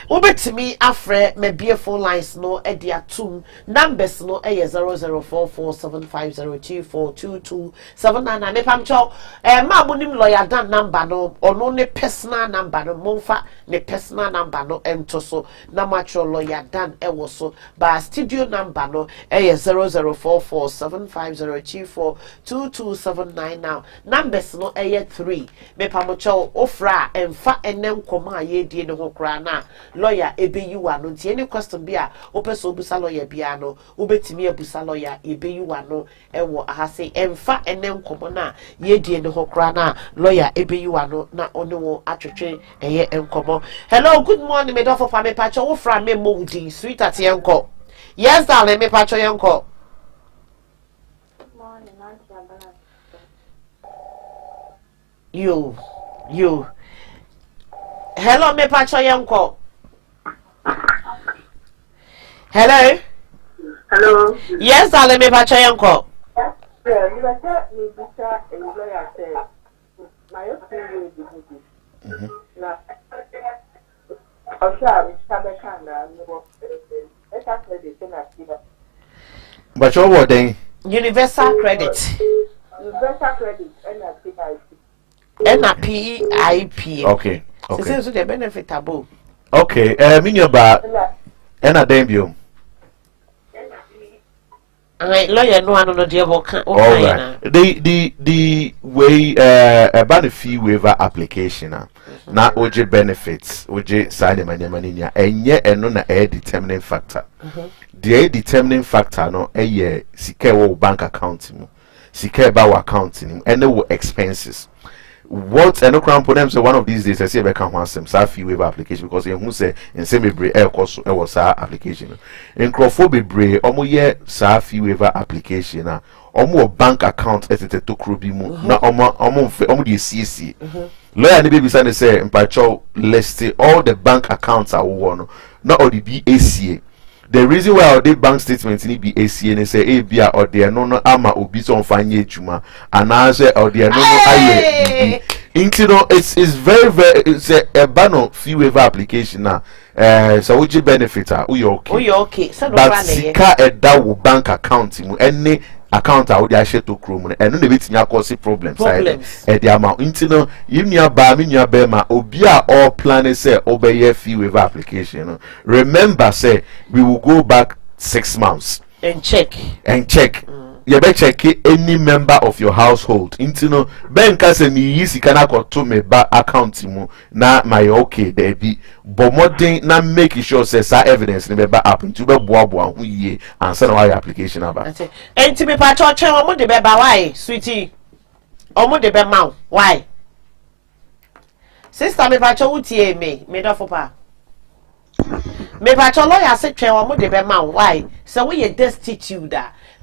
Ubetimi afre me beautiful lines no ediatum numbers no 0044750242279 me pamcho ma munim lawyer dan number no ono ne personal number no monfa ne personal number no entoso na matro lawyer dan ewo so ba studio number no 0044750242279 now numbers no 3 me pamcho ofra emfa enem koma ye die ne ho na lawyer ebeyiwa no nti any question bia opeso obusa lawyer bia no obetimi abusa lawyer ebeyiwa no ewo ahase emfa enem komo na yedie ne hokra na lawyer ebeyiwa no na ono wo atwetwe eye enkomo. Hello, good morning me dofo fa me pacho wo fra me mowudi sweet at yenko. Yes darling, me pacho yenko. Good morning, Auntie Abana. You hello, me pacho yanko. Hello. Hello. Yes, darling, me pacho yanko. Yeah, you were telling me that a lawyer said, my opinion is good. Now, I'm sure I'm but your what then? Universal credit. Universal credit, NPIP. Okay. So the benefit abo. Okay, mean your ba ena dembio. Lawyer no one no dey work. All right. The way a benefit waiver application na oje benefits oje sign money nya enye eno na determining factor. The determining factor no sika wo bank account mu. Sika ba wo account ni ene wo expenses. What and no crown for them say one of these days I see a can some fee waiver application because who say in same air course was application in crophobic bray almost fee waiver application almost bank account to Krubimu na almost the CC lawyer and baby son say in patrol list all the bank accounts are one not all the BACA. The reason why the bank statements need be ACA and say ABA or the no ama obiso on fanye juma and answer or the no aye. It's very it's a banner fee waiver application now. So which benefit are we okay? We okay. But sika that bank account mu any account a wode ahye to chrome no eno na betimi cause problems Problems. the amount into no yimnia ba me nua be ma obi a all plan say obeye fee waiver application no remember say we will go back 6 months and check you better check any member of your household into no ben ka say ni yi sika na to me ba account mu na my okay there be but modern na make sure say sa evidence ni be ba app into be boa ho yie answer na why application aba enti me pa cho chen omo de be ba why sweetie omo de be ma why sister me pa cho wutie me do fo pa me pa cho lawyer say twen omo de be ma why so we destitute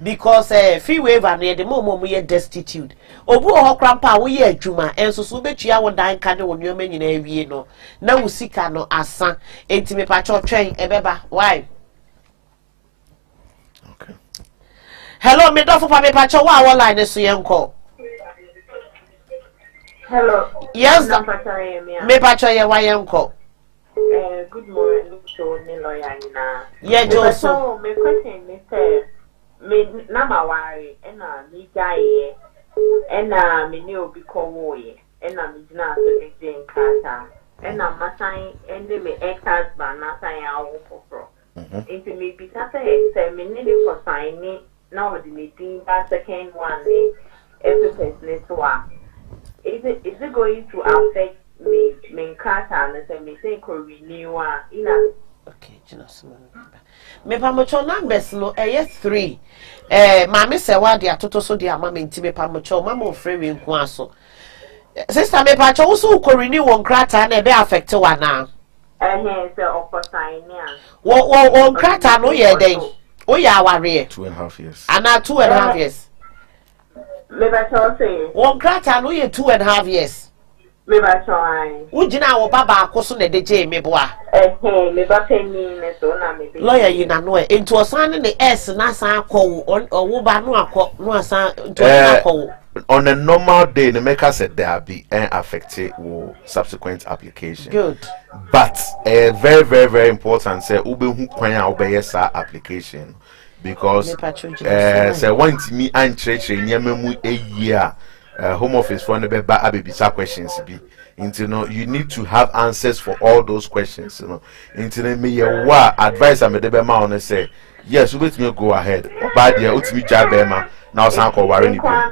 because fee waiver na de mo ye destitute obu ho krampa wo ye adwuma enso so betua wo dan ka de wo nyoma nyina awie no na wo sika no asa enti me pa cho twen ebeba why okay hello me do fo pa me pa cho wa line so yenko Hello. yes me pa cho ye wa yenko Good morning, so me lawyer na. yeah jo so me question me say me na ma worry na me guy na me ni obi ko wo ye na me dina so me dey nkata na masan ende me ex-husband na san ya wo foforo. Into me be say me need for sign na o di me din ba second one ni every person so is it going to affect me nkata na say me say ko renew ina okay just me pa mo cho numbers no 3 mama se wa de atoto so de ama me nti me pa mo cho mama ofre we nku aso sister me pa cho wo so ko renew won krata na e be affect wa na say opposite wo krata no ye den o ya aware 2.5 years ana 2.5 years me ba cho say won krata no ye 2.5 years me ba cho ai ugina wo baba akoso na de je me boa me ba penny ne so na me be lawyer yi na no enti osan ne s na san akọ wo ba no akọ no asan enti akọ on a normal day the maker said there be affected with subsequent application good but very very very important say ube hu kwan a obeye sa application because say want me and church nyama mu eyi home office for no be ba abebisa questions bi into no you need to have answers for all those questions into me ye wa advice am de be ma on say yes we me go ahead oba there utimi ja be ma na o san ko ware ni bi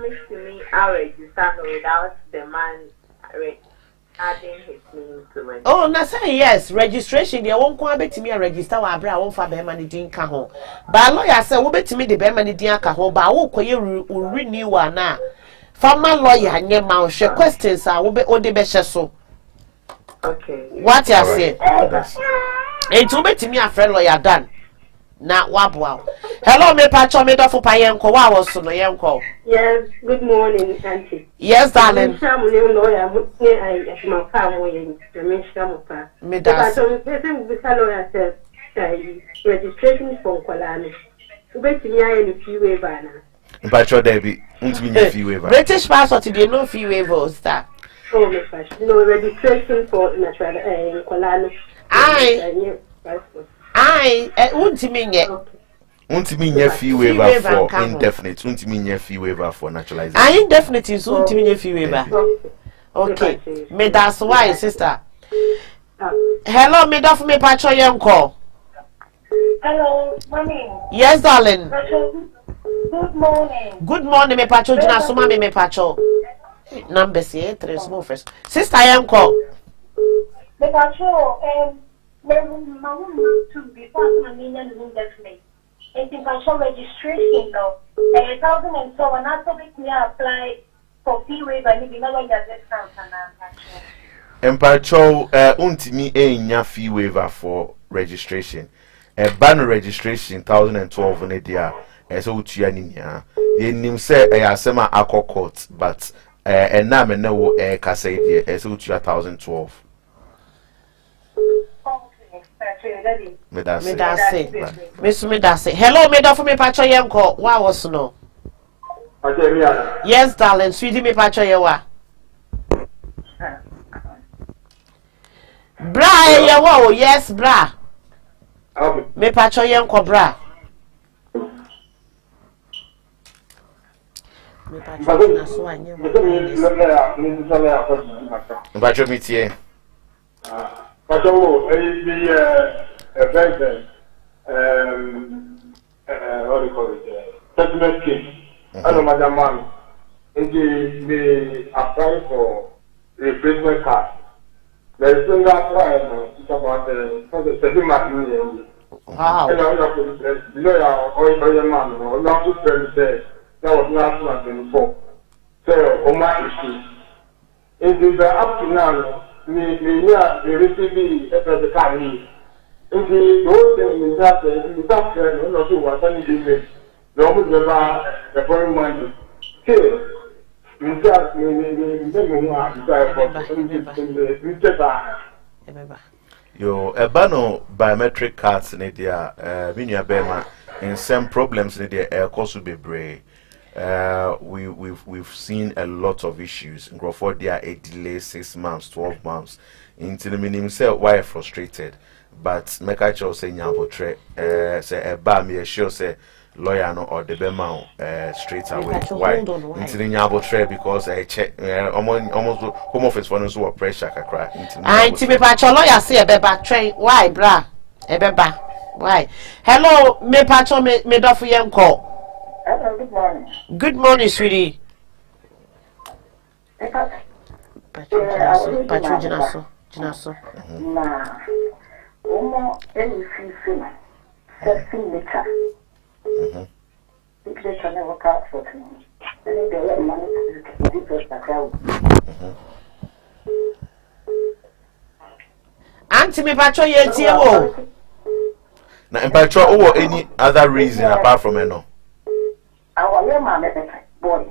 without the man adding his name to it. Oh, na say yes, registration there won kwa betimi a register wa abra won fa be ma ni din ka ho. Ba lawyer say wo betimi de be ma ni din aka ho ba wo koye renew na. Former lawyer nye ma o hwe questions a wo be ode be hye so. Okay. What you say? Enti wo betimi a friend lawyer dan. Na waboa. Hello me pacho me do fo pa yenko wa wo so no yenko. Yes, good morning auntie. Yes darling. Me da. Registration for Kolani. Ubetimi aye ni fee waiver na. Pacho Debbie, untimi nya fee waiver. British passport dey no fee waiver star. Oh my gosh. No registration for natural Kolani. Aye. Untimi nye. Untimi nya fee waiver for indefinite. Untimi nya fee waiver for naturalization. Indefinite is untimi nya fee waiver. Okay. Me that's why sister. Hello, me da for me pacho yenko. Hello, mommy. Yes darling. Good morning. Good morning me pacho jina suma me pacho. Number 3 small first. Sister yenko. Me pacho my mom to be part of my indefinite. And if I show registration now, 1,000 and after me apply for fee waiver, I need no discount and Empacho untimi enya fee waiver for registration. Ban registration 2012 ne dia so utua ni nya. Ye nim say asema akọ court but na me na wo ka say dia so utua 2012. Me da say. Me da say. Hello, me da for me pacho yenko. Wa was no. Yes, darling. Sweetie me pacho yewa. Bra yewa. Yes, bra. Me pacho yenko bra. Me patch na so anya mo. Mbacho metie. Pacho, what do you call it? Settlement case. I know Madam Man. And they apply for replacement card. There is still that one. It's about the settlement. Wow. And I'm not going to say, or man, or not to say, that was last month before. So, on my issue. And up to now, we receive the card. And those things that we not do what any day. No one the foreign money. Here, we just Yo, ebano biometric cards in there, minya bema, in some problems in there, cost be brave. We've seen a lot of issues. In Crawford, there a delay 6 months, 12 months. Into the minimum, say why frustrated. But make I just say nyambotre, say a bar me sure say lawyer no or the bema straight away. Why? Into the nyambotre because I check almost home office for us who pressure kakra. Into me patch lawyer say a beba train. Why, bra? A beba. Why? Hello, me patch me do for yanko. Good morning. Good morning, sweetie. Patch Jinaso. Nah. Omo refusal. Signature. Signature never comes for me. And they let money to different account. Auntie me patch ye wo. Now, in Patro, or any other reason apart from no? Our man boy.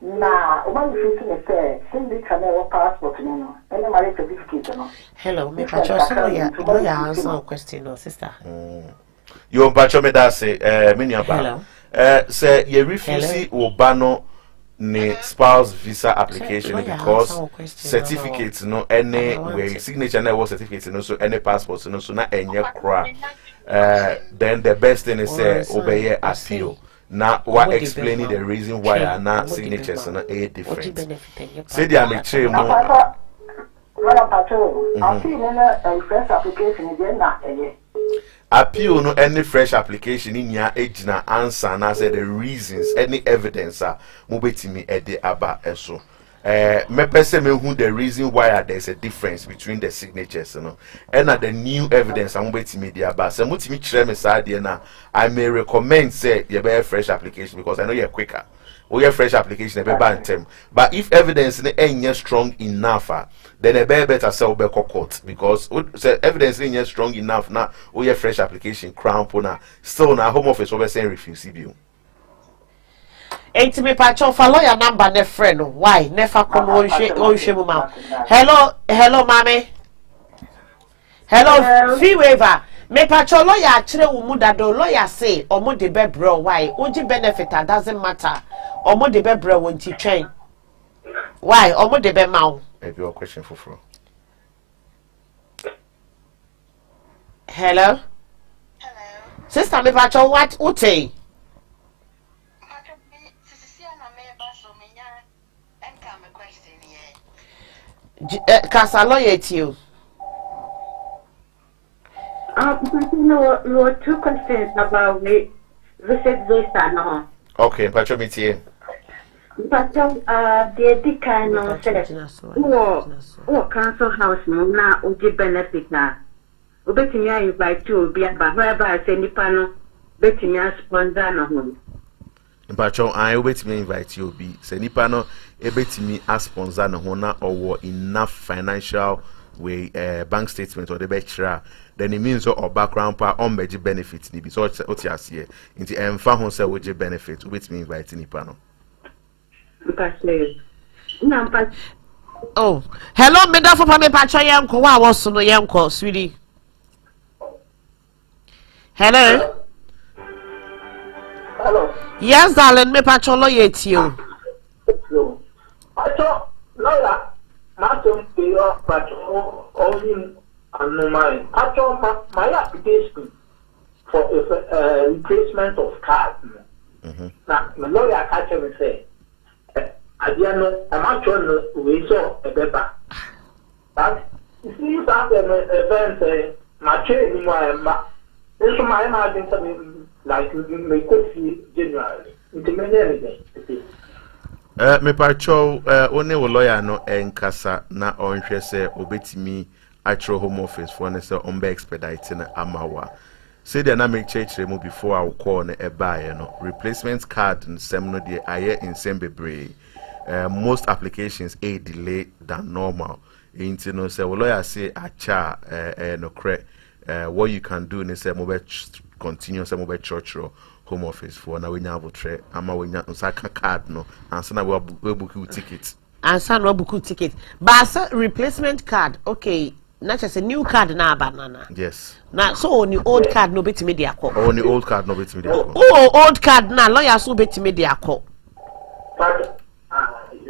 Nah, one refusal say signature never passport no. And the marriage certificate no. Hello, me patch lawyer answer a question, no sister. You Patro me that say, Hello. Say you refuse Obano ne spouse visa application because certificates no any way signature network certificates no so any passports no so na enye kra. Then the best thing is say obey appeal. Now, what explaining the reason why are not signatures are a different. Say they are making more. Fresh application again na Appeal no any fresh application in your age na answer and I say the reasons any evidence are mobetimi ede aba eso. Me person me who the reason why there's a difference between the signatures and the new evidence I'm waiting media but some me chere me side na I may recommend say you be a fresh application because I know you're quicker. Or your fresh application be bantem. But if evidence ain't strong enough, then a better sell be court because say evidence ain't strong enough now or your fresh application crown pona still na home office over saying refuse you. Ain't me patch off a lawyer number ne friend. Why? Never come on mama. Hello, mommy. Hello, fee waiver. Me patch a lawyer actually umuda do lawyer say or mo de bebro why? Oji benefit doesn't matter. Or mo de bebro won't you train? Why? Or mo de be mau? Maybe your question for free. Hello? Sister me patch what ute? Casa lawyer to you. No, you were two questions about the visit visa no. Okay, Patro metie. But the decline no said or council house no na oji benefit na. Obetimi invite you be about wherever I say nipa no betimi sponsor no ho. Patro I obetimi invite you be say nipa no ebetimi sponsor no ho na or enough financial way bank statement or the betcha then it means or background part on beji benefits ni bi so what you see nti emfa ho say we benefit obetimi invite nipa no. Oh, hello, me da for me patcho yanko wa was no yanko sweetie. Hello. Hello. Yes, darling, me patcho lawyer to you. I thought lawyer Martin Theo patcho only and my actual my application for a replacement of card. Now the lawyer catch me say Adiano, I'm actually we saw a paper. But see, something event, my chain, my imagine something like me could see January. Into many anything. Me pacho one wo lawyer no enkasa na onhwe se obetimi actual home office for ne se on be expedite na amawa say they na make church mu before I will call ne eba no replacement card nsem no de aye nsem bebre most applications a delay than normal into no say lawyer say acha no cre what you can do ne say mo be continue say mo be church home office for na wenya abotre ama wenya nsaka card no ansa na we book ticket ansa na book ticket but replacement card okay na just a new card na banana yes na so on the old card no betimi dey akọ on the old card no betimi dey akọ old card na lawyer so betimi dey akọ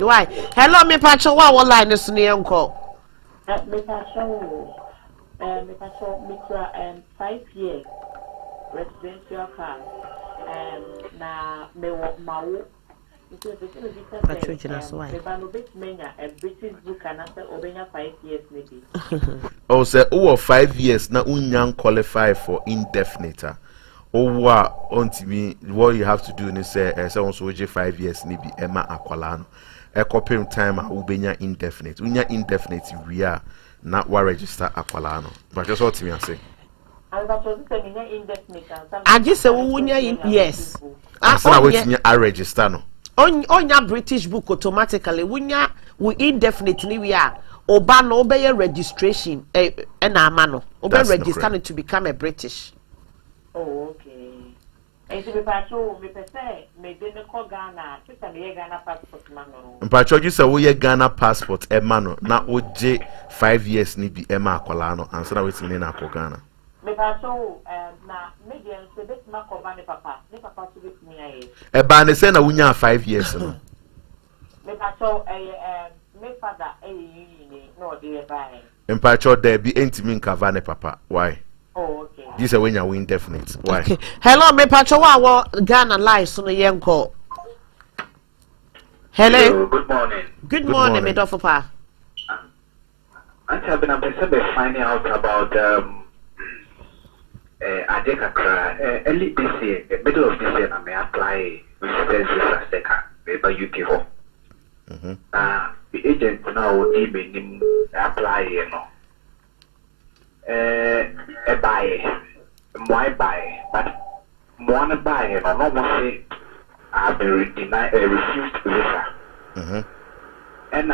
why hello me pacho wa line so ne enko me pacho 5 years residential card na me wo mawo because the thing is a British book and after obenya 5 years maybe. Oh say over 5 years na unyan qualify for indefinite. Owa ontimi what you have to do is say also 5 years ni bi ema akwala no. E copy time a ubenya indefinite. Unya indefinite we are not wa register akwala no. But just what me say. I just say wunya yes. Asana wetin ya register no. Onya British book automatically wunya we indefinitely we are oba no obey registration na amano obe register to become a British. Oh okay. And so me pese me de me ko Ghana sister me Ghana passport mano. Mpacho you say we Ghana passport e mano na oje 5 years ni bi e ma akwala no ansa na wetin ni na ko Ghana. Me paso na media so bet ma ko ba ne papa to bet me aye. E ba ne say na wunya 5 years no. Me paso me father ni no dey buy. Mpacho there be entimi nkava ne papa why? Oh okay. This is when you win definite. Why? Okay. Hello me pacho wa Ghana live so no yenko. Hello. Good morning. Good morning me do papa. I have been finding out about early this year, middle of this year, I may apply residence visa second by UK home. The agent now even him apply, you know. Buy, but one buy, you know, no say I've been denied, refused visa. And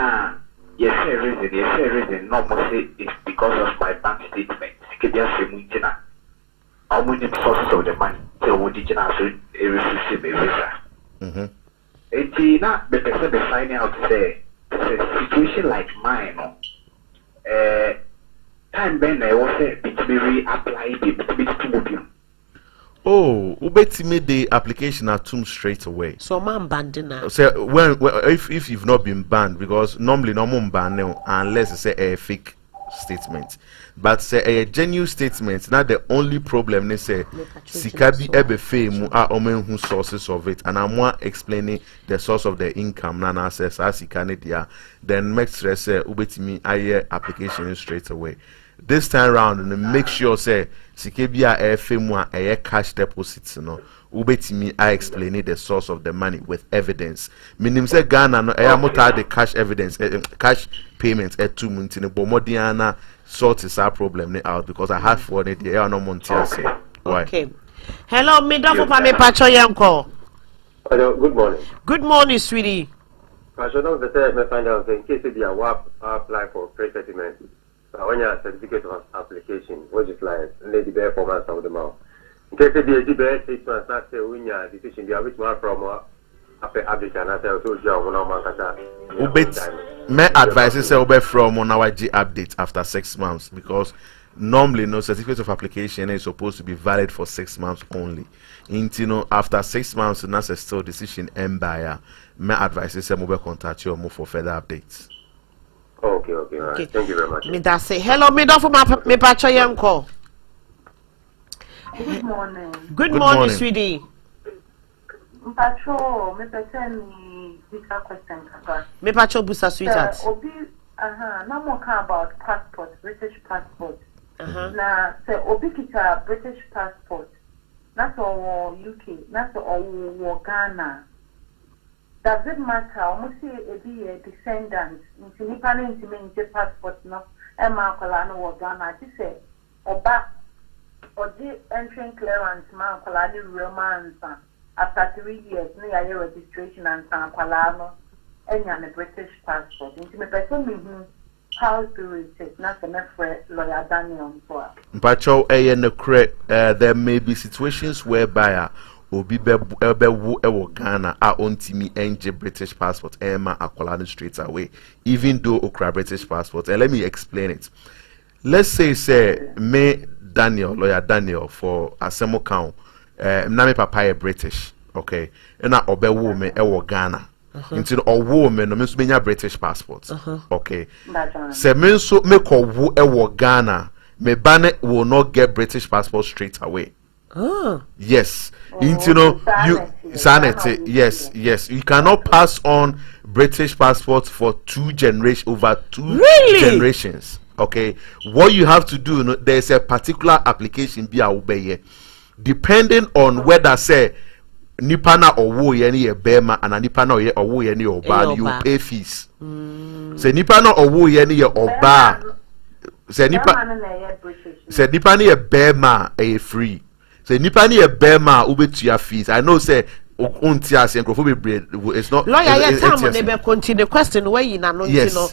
yes, reason, no more say it's because of my bank statement. How many sources of the money so we did not refuse visa. It's not the person finding out say a situation like mine. Time when I was to be reapplied to oh, ubetimi the application at straight away. So man bandina. So when if you've not been banned because normally no one ban unless it's a fake statement. But say a genuine statement, not the only problem they say sikabi ebe fame are omen who sources of it, and I'm more explaining the source of the income nana says as dia then make sure say ubetimi aye application straight away. This time round and make sure say sikabi a fame a cash deposits no ubetimi I explain the source of the money with evidence. Meaning say Ghana no the cash evidence cash payments at 2 months in a bomodiana sort is our problem out because I have for it the no montias. Why? Okay. Hello, me do for me pacho yanko. Hello, good morning. Good morning, sweetie. I should know that I find out in case you apply for pre-settlement. When you have certificate of application, which is like lady bear 4 months of the month. In case you bear 6 months, not say when your decision be a bit more from after application, I tell you, my advice is say from on our G update after 6 months because normally no certificate of application is supposed to be valid for 6 months only. Into after 6 months, that's a still decision and buyer. My advice is say mobile contact you for further updates. Okay, all right. Thank you very much. Me that say hello, me do for me pacho yanko. Good morning. Good morning, sweetie. Mpacho, me person visa question kaka. Me pacho busa sweetheart. Obi, na mo ka about passport, British passport. Na say obi kita British passport. That's all UK, that's all Ghana. Does it matter? Almost say a descendant. Into nipa no into me into passport no. Emma Kolano or Ghana. This say oba or the entering clearance man Kolani romance after 3 years. No year registration and San Kolano. Any a British passport. Into me person me how to it. Not the friend lawyer Daniel for. Mpacho there may be situations whereby obi bewu ewo Ghana a ontimi enje British passport Emma akwala straight away even though okra British passport. And let me explain it. Let's say me Daniel, lawyer Daniel for Asemo count na me papa e British, okay, and na obewu me ewo Ghana until owo me no me so benya British passport, okay. Se me so me ko wu ewo Ghana, me bane will not get British passport straight away. Yes. You know, sanity. Yes. You cannot pass on British passport for over two generations. Okay. What you have to do, you know, there's a particular application be obey, depending on whether say nipana or wo yeni a bema and a nipana or wo yeni or ba, you pay fees. Say nipana or wo yeni or ba. Say nipani a bema a free. Say nipa ni e bema ubetu ya fees. I know say unti as enkrofo be it's not lawyer yet time on be continue question where you na no ntino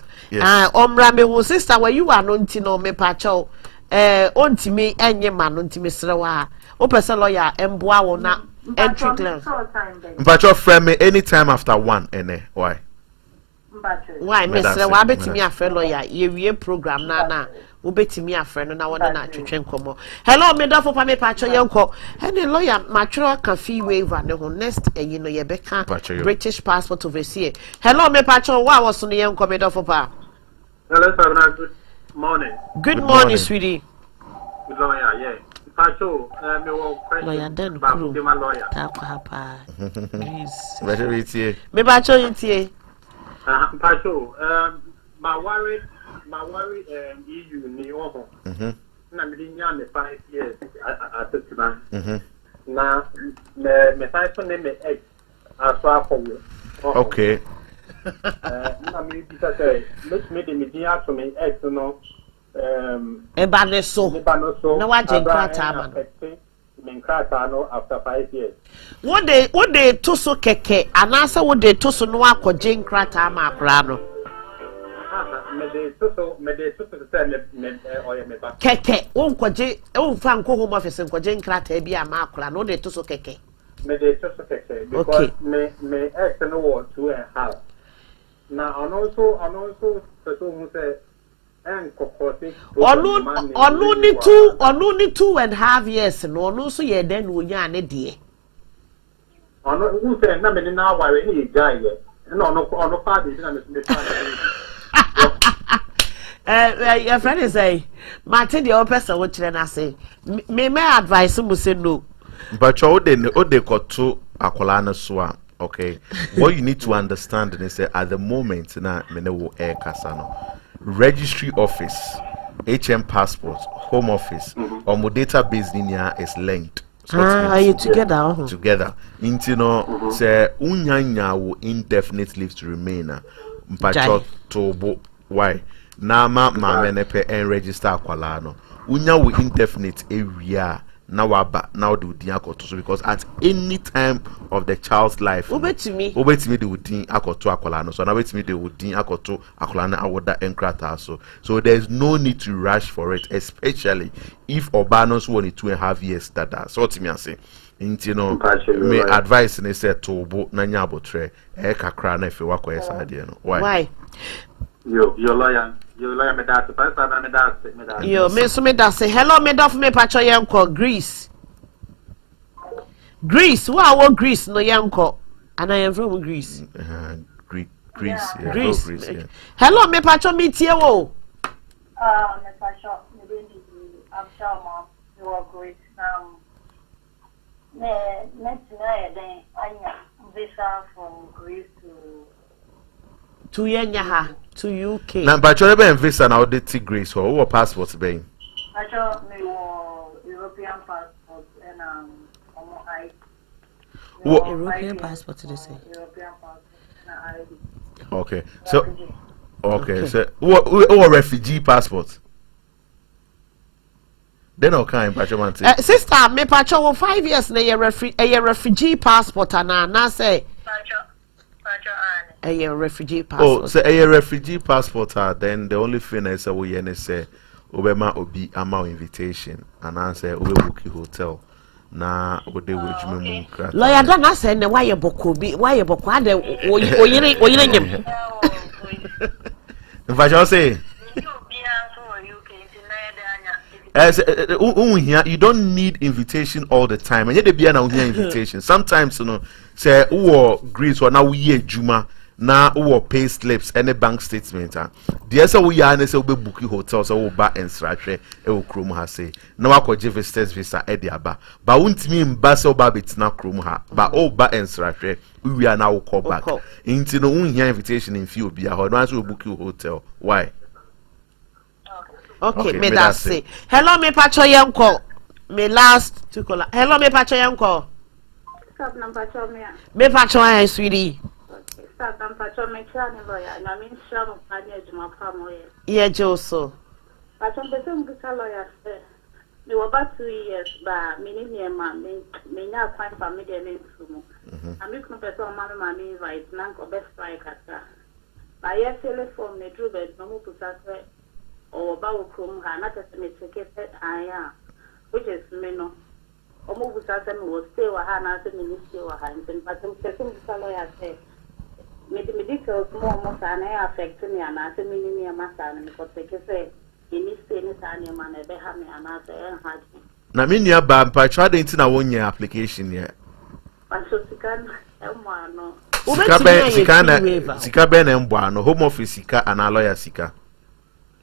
omra me wo sister where you are no ntino me pacho ontimi enye ma no ntimi srewa o person lawyer emboa wo na entry clearance pacho friend me anytime after 1 why me srewa betimi afre lawyer ye wie program na ubetimi afre na wona na twetwe nkomo. Hello me dafo pa me pacho yenko any lawyer matro ka fee waiver ne ho next you know ye beka British passport overseas. Hello me pacho wa was no yenko me dafo pa. Hello sir, good morning. Good morning sweetie. Good lawyer, yeah. Pacho me wo question lawyer den about my lawyer. Ta papa. Please. Better it Me pacho yitie. Pacho my worry EU ni oho. Na me nya me 5 years at the time. Na me 5 so me ex aso akowo. Okay. Na me bi say let me the media to me ex no Eba ne so. Na wa jenkrata ma. Me nkrata no after 5 years. What they to so keke anasa what they to so no akọje nkrata ma akra no. Keke won kwaje won fa nko home office nkwaje nkrata bia ma akra no de to so keke me de to so keke because me ex no was 2.5 na also so who say en kokoti onu ni 2.5 years no onu so ye den wo nya ne de onu who say na me na ware ni guy ye na onu fa de na me your friend is say Martin the person what children say me advice mu say no but you ode koto akola na so okay. What you need to understand is that at the moment na me ne wo air kasa no registry office HM passport home office or mo database linear is linked. Are you together? Together. Into no say unyanya wo indefinite leave to remain mpacho to why na ma menepe en register akwala no unya wo indefinite area na waba now do din akoto so because at any time of the child's life obetimi de udin akoto akwala no so na betimi de udin akoto akwala na awoda enkrata so there's no need to rush for it, especially if obanos won 2.5 years dada so timi ase nti no me advice ne say tobo na nya abotre e kakra na efe wakoye sade no why your lawyer me that pastor na me that yo me so me that say hello me that me pacho yenko Greece what Greece no yenko and I am from Greece Greece yeah. Hello me pacho me tie wo me pacho me dey I'm sure mom you are great me tina ya den anya to Yenya to UK. Now, but you're a visa now, the Tigris or passport, Bain. I thought me European passport and European passport to say. European passport and Okay, so what refugee passport? Then okay, sister, me pacho 5 years na a refugee passport and I say a refugee passport. Oh, so a refugee passport then the only thing is we say Obama obi ama invitation and I say we book hotel. Na ode wejuma mu lawyer da na say na why boko bi why boko ade oyire nyem if I say you don't need invitation all the time and you dey na invitation sometimes you know say who Greece or now we juma na who pay slips any bank statement the say we ya na say we book hotel so we ba ensrahwe e wo krom ha say na wakoje visitors visa e dia ba wuntimi mba say oba betina krom ha ba o ba ensrahwe we are now call back into no unhia invitation in few bia ho no so book hotel why okay me that say hello me pacho yanko me last to call hello me pacho yanko stop number pacho me pacho ai sweetie stop number pacho me chani lawyer na me shamo pani ejuma pamo ye yeah joso pacho beso mbuka lawyer say me about 2 years ba me ni ma me nya kwan family dey nsumu ami kuno peso mama me invite na ko best strike ata ba ye telephone me true bed no mu pusa say or about krum ha na tese me cheke aya which is me no omo busa se me wo stay wa ha na se me ni stay wa ha nten patem se kum busa lawyer say me the details mo sa na affect me ana se me ni ma sa na me ko teke say ni stay ni sa ni ma na be ha me ana se ha na me nua ba mpa try dey na wonye application here so sikan mo ano sika be na mbo ano home office sika ana lawyer sika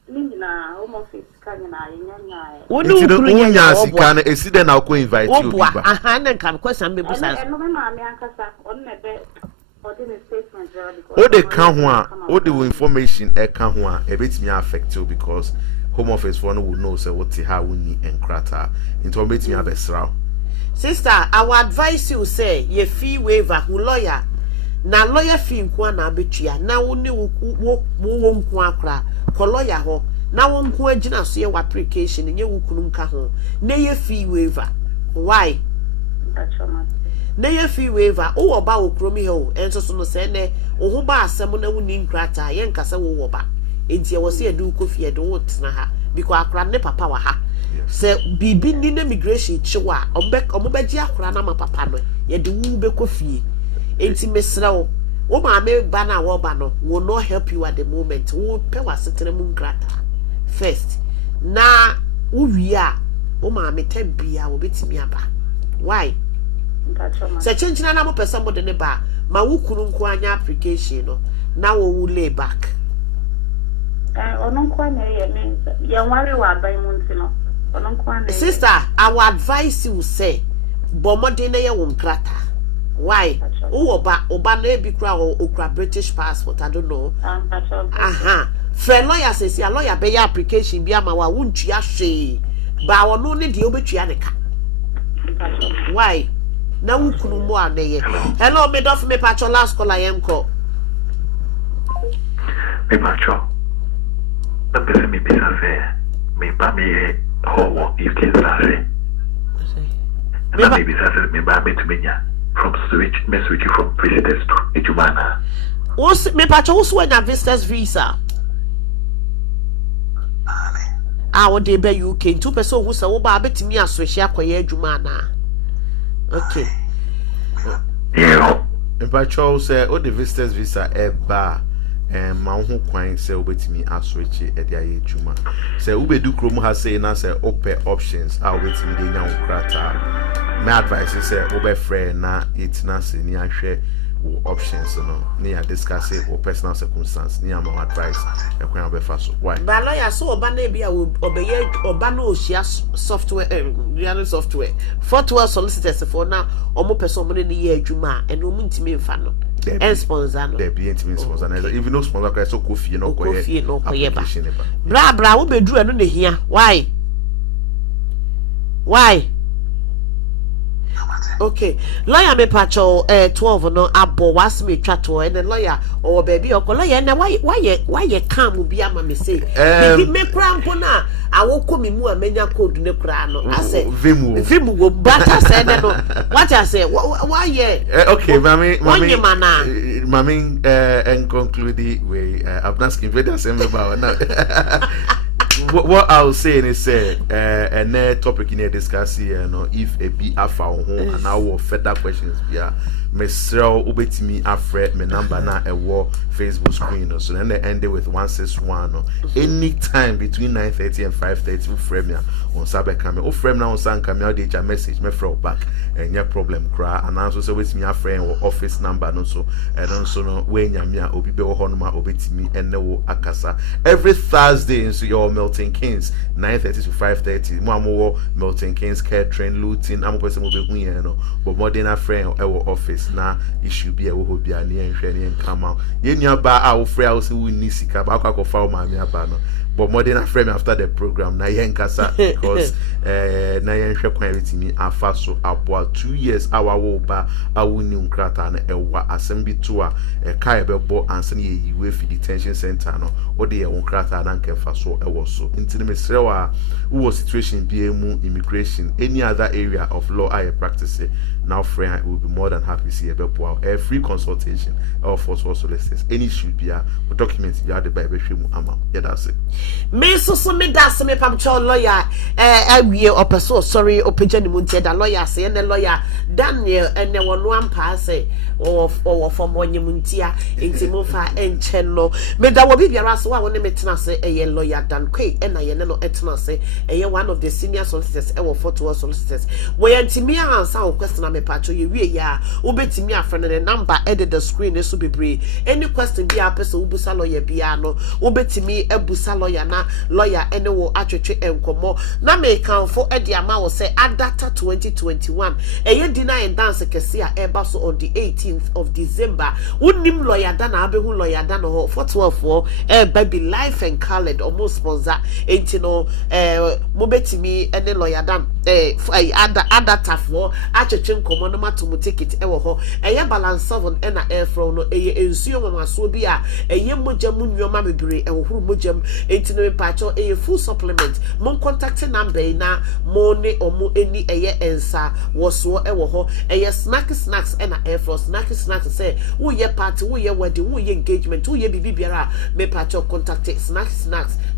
na home office kanya yenya unya sika na eside na ko invite you ba aha na nka question be busa no me ma me ankasa on na be ordinary statement because o de ka ho a o de information e ka ho a e betimi affect you because home office for no will know say what ha woni enkrata into betimi abesra sister I would advise you say ye fee waiver who lawyer na lawyer fee nko na betua na woni wo nko akra ko lawyer ho na wo nko agina so ye application nye wo kunu nka ho na ye fee waiver why na ye fee waiver o wo ba wo kromi ho enso so no se ne wo ho ba asem na woni nkrata ye nkasa wo ba enti ye wo se edu ko fie de wo tena ha because akra ne papa wa ha se bibi ni na immigration chiwa omobeji akra na ma papa no ye de wu be ko fie enti mesra wo ma me ba na wo ba no will not help you at the moment wo pe wa setere mu nkrata first na wo wi a wo ma me tabia wo betimi aba why se chenchina na mo pesa mo de ne ba ma wo kunu nko anya application no na wo wu lay back ononkwa na ye me ye nware wa ban mu ntino ononkwa na sister I will advise you say bomode na ye wo nkrata why oba na ebi kura okra British passport I don't know aha friend lawyer says your lawyer be your application bi ama wa wuntua hwe ba wono ne de obetua ne ka why na wukunu mo anaye hello me dof me pacho last call ayenko me pacho na pese me bisa fe me ba me ho you can say na me bisa fe me ba me to menya from switch from visitors to ejumana me pacho wo so na visitors visa wo de be UK 2 person who say wo ba betimi asoshe akoye ejumana okay yeah me pacho say o the visitors visa eba ma ho kwan say obetimi asoshe e dia ejuma say ubedu krom ha say na say open options a obetimi de nya nkrata my advice is say obe free na itina se ni ahwe options, you know, near discuss it or personal circumstance, near my advice, and when I fast. Why? But lawyer so Banabia will obey or Bano software, real software. 412 solicitors for now, or more person in the year Juma, and woman to me fan. And sponsor, there be intimate sponsor, even no sponsor, so coffee, no coffee, no application. Bra, will be drew and here. Why? Okay, lawyer me pacho 12 no abo was me chato and the lawyer or baby or lawyer na why you come be ama me say me crampo na I will come mu amenya code ne kra no I say vimu go but I said no what I say why okay mami and conclude we I'm asking whether same about now. What I was saying is a topic in a discussion, you know, if a be a found home and our further questions yeah Mr. Ubetimi Afred, my number now a war Facebook screen so then they ended with 161 anytime between 9:30 and 5:30 we frame ya on Sabe camera. Oh frame now on San camera they just message me throw back and your problem cry and also say with me a friend or office number no so and also no when ya me obi be honma Ubetimi and no akasa every Thursday in your Milton Keynes 9:30 to 5:30 more Milton Keynes catering looting I'm person will be you know but more than a friend or office na issue be a wo bia na enhwe ne come out yenya ba a wo frɛ a wo se wo ni sika ba akwa fa wo ma me aba no but more than a friend after the program na yenkasa because na yenhwe kwan betimi afa so aboa 2 years awa wo ba awu ni nkrata na ewa asem bi to a kai bebo anse ye yiwe fi detention center no wo de ye nkrata na nkefa so ewo so ntini mesre wa wo situation bi emu immigration any other area of law I practice now friend will be more than happy to see a free consultation or for solicitors any should be a documents you are the Bible ama yeah that's it me so me das me pam cho lawyer we opeso sorry opejani munte da lawyer say and the lawyer Daniel and the one ampa say or for money muntia inti mo fa enche no me da wo bibia so wa woni metena say a lawyer Dan Quay and I no etena say one of the senior solicitors e wo 412 solicitors we antimi answer question me pacho ye wie ya obetimi afrene the number edit the screen so bebre any question be a person ubusa lawyer bia no obetimi ebusa lawyer na lawyer ene wo atwetwe enkomo na me kanfo e de ama wo say adata 2021 eye deny and dance kese a eba so on the 18th of December unim lawyer da na abehu lawyer da no 412 baby life and colored almost sponsor entino mobetimi ene lawyer dan adata for atwetwe enkomo no matomo ticket e wo ho eye balance 7 ena air from no eye ensuo mamaso bi a eye mogya mu nyoma bebre e wohuru mogyam entino pacho a full supplement mon contact number na mo ne omo eni eye ensa woso e wo ho eye snacks and air for snacks say wo ye party wo ye wedding wo ye engagement wo ye bibi biara me pacho contact snacks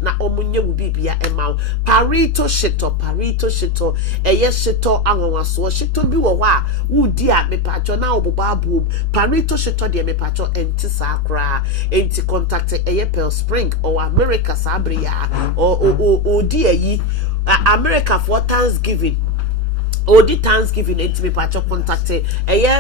na omo nya mu bibia e ma parito shito eye shito anwaso shito bi wo wa wo di a me pacho na oboba abu parito shito de me pacho enti sakra enti contact eye Pearl Spring or America Sabria or DAE America for Thanksgiving. Odi Thanksgiving entimi pacho contact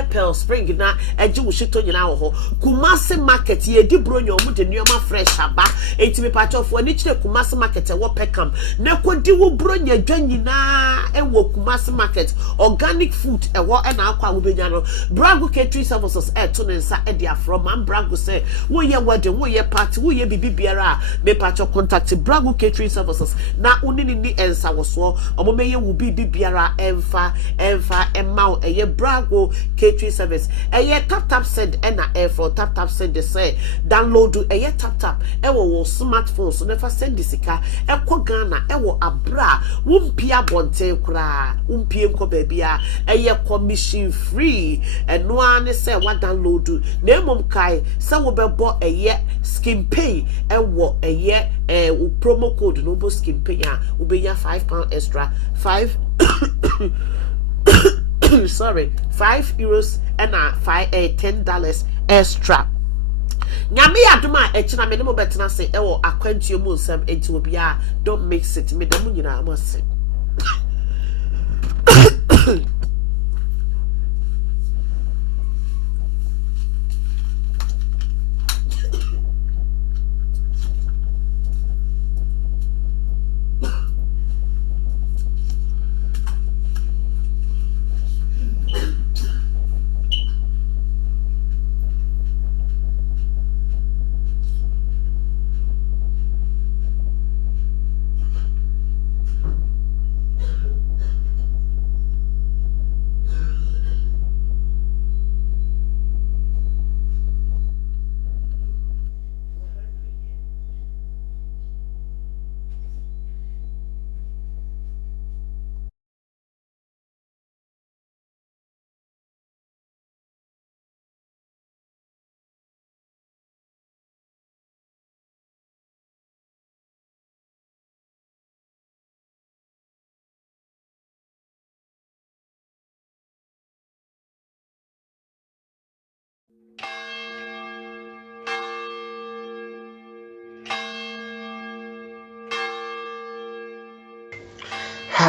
Pearl Spring na eji wo shito nyina ho Kumasi market ye di bronyo mu de nneoma fresh aba entimi pacho fo ni kire Kumasi market wo Peckham na kodi wo bronya dwa nyina e wo Kumasi market organic food e wo e na akwa wo benya no Brago catering services to nsa e dia from man Brago say wo ye wedding wo ye party wo ye bibi biara me pacho contact Brago catering services na unini ni ensa wo so omo meye wo bibi biara enfa emma eye Brago catering service eye tap send and air for tap send they say download eye tap e wo smartphone so never send the sika e ko Ghana e wo abra wumpia bonte kura wumpie nko babia eye commission free eno an say wa download na emom kai say wo bebo eye skin pay e wo eye promo code no bo skin pay a wo be ya £5 extra 5 sorry, €5 and $10 extra. Nyame aduma echina me no betina say ewo akwantuo mu nsam enti obia don't mix it me dem nyina amase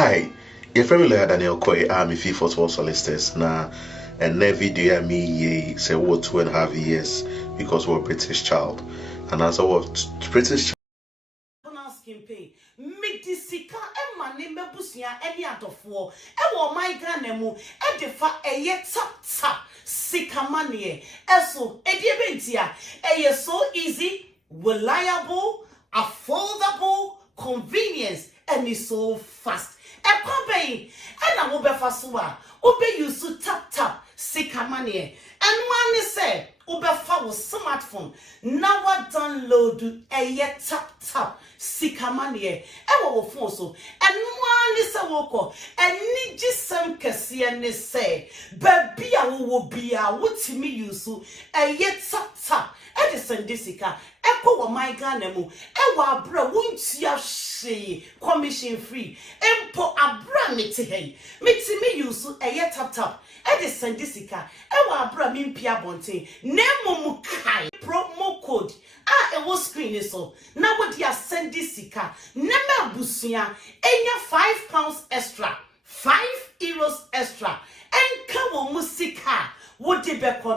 Hi, your friend Lawyer Daniel Koy, I'm a fee for solicitors now, and never video me say what 2.5 years because we're a British child, and as I was British. Medisika Emma name Busia any atofo. Ewo my granemu edefa eye tap sikamanie. Eso ediebentia eye so easy, reliable, affordable, convenience, and is so fast. Ekobe ena wo befa so a obe use tap sikamanie. And one say ubefa wo smartphone. Now what download eye tap sikamanie. Ewa wo phone so. And one say woko. And ni jisem kesiye ne say. Baby a wo bia wotimi use eye tap. Edison disika. Eko wo my ganemu. Ewa abra wuntia she commission free. Empo abra meti hey. Meti me use eye tap. Edison disika. Ewa abra mimpia bonte. Nemo mukai promo code. It was screen so. Now what you send this sika. Nema busia. Enya £5 extra. €5 extra. And kawo musika. What the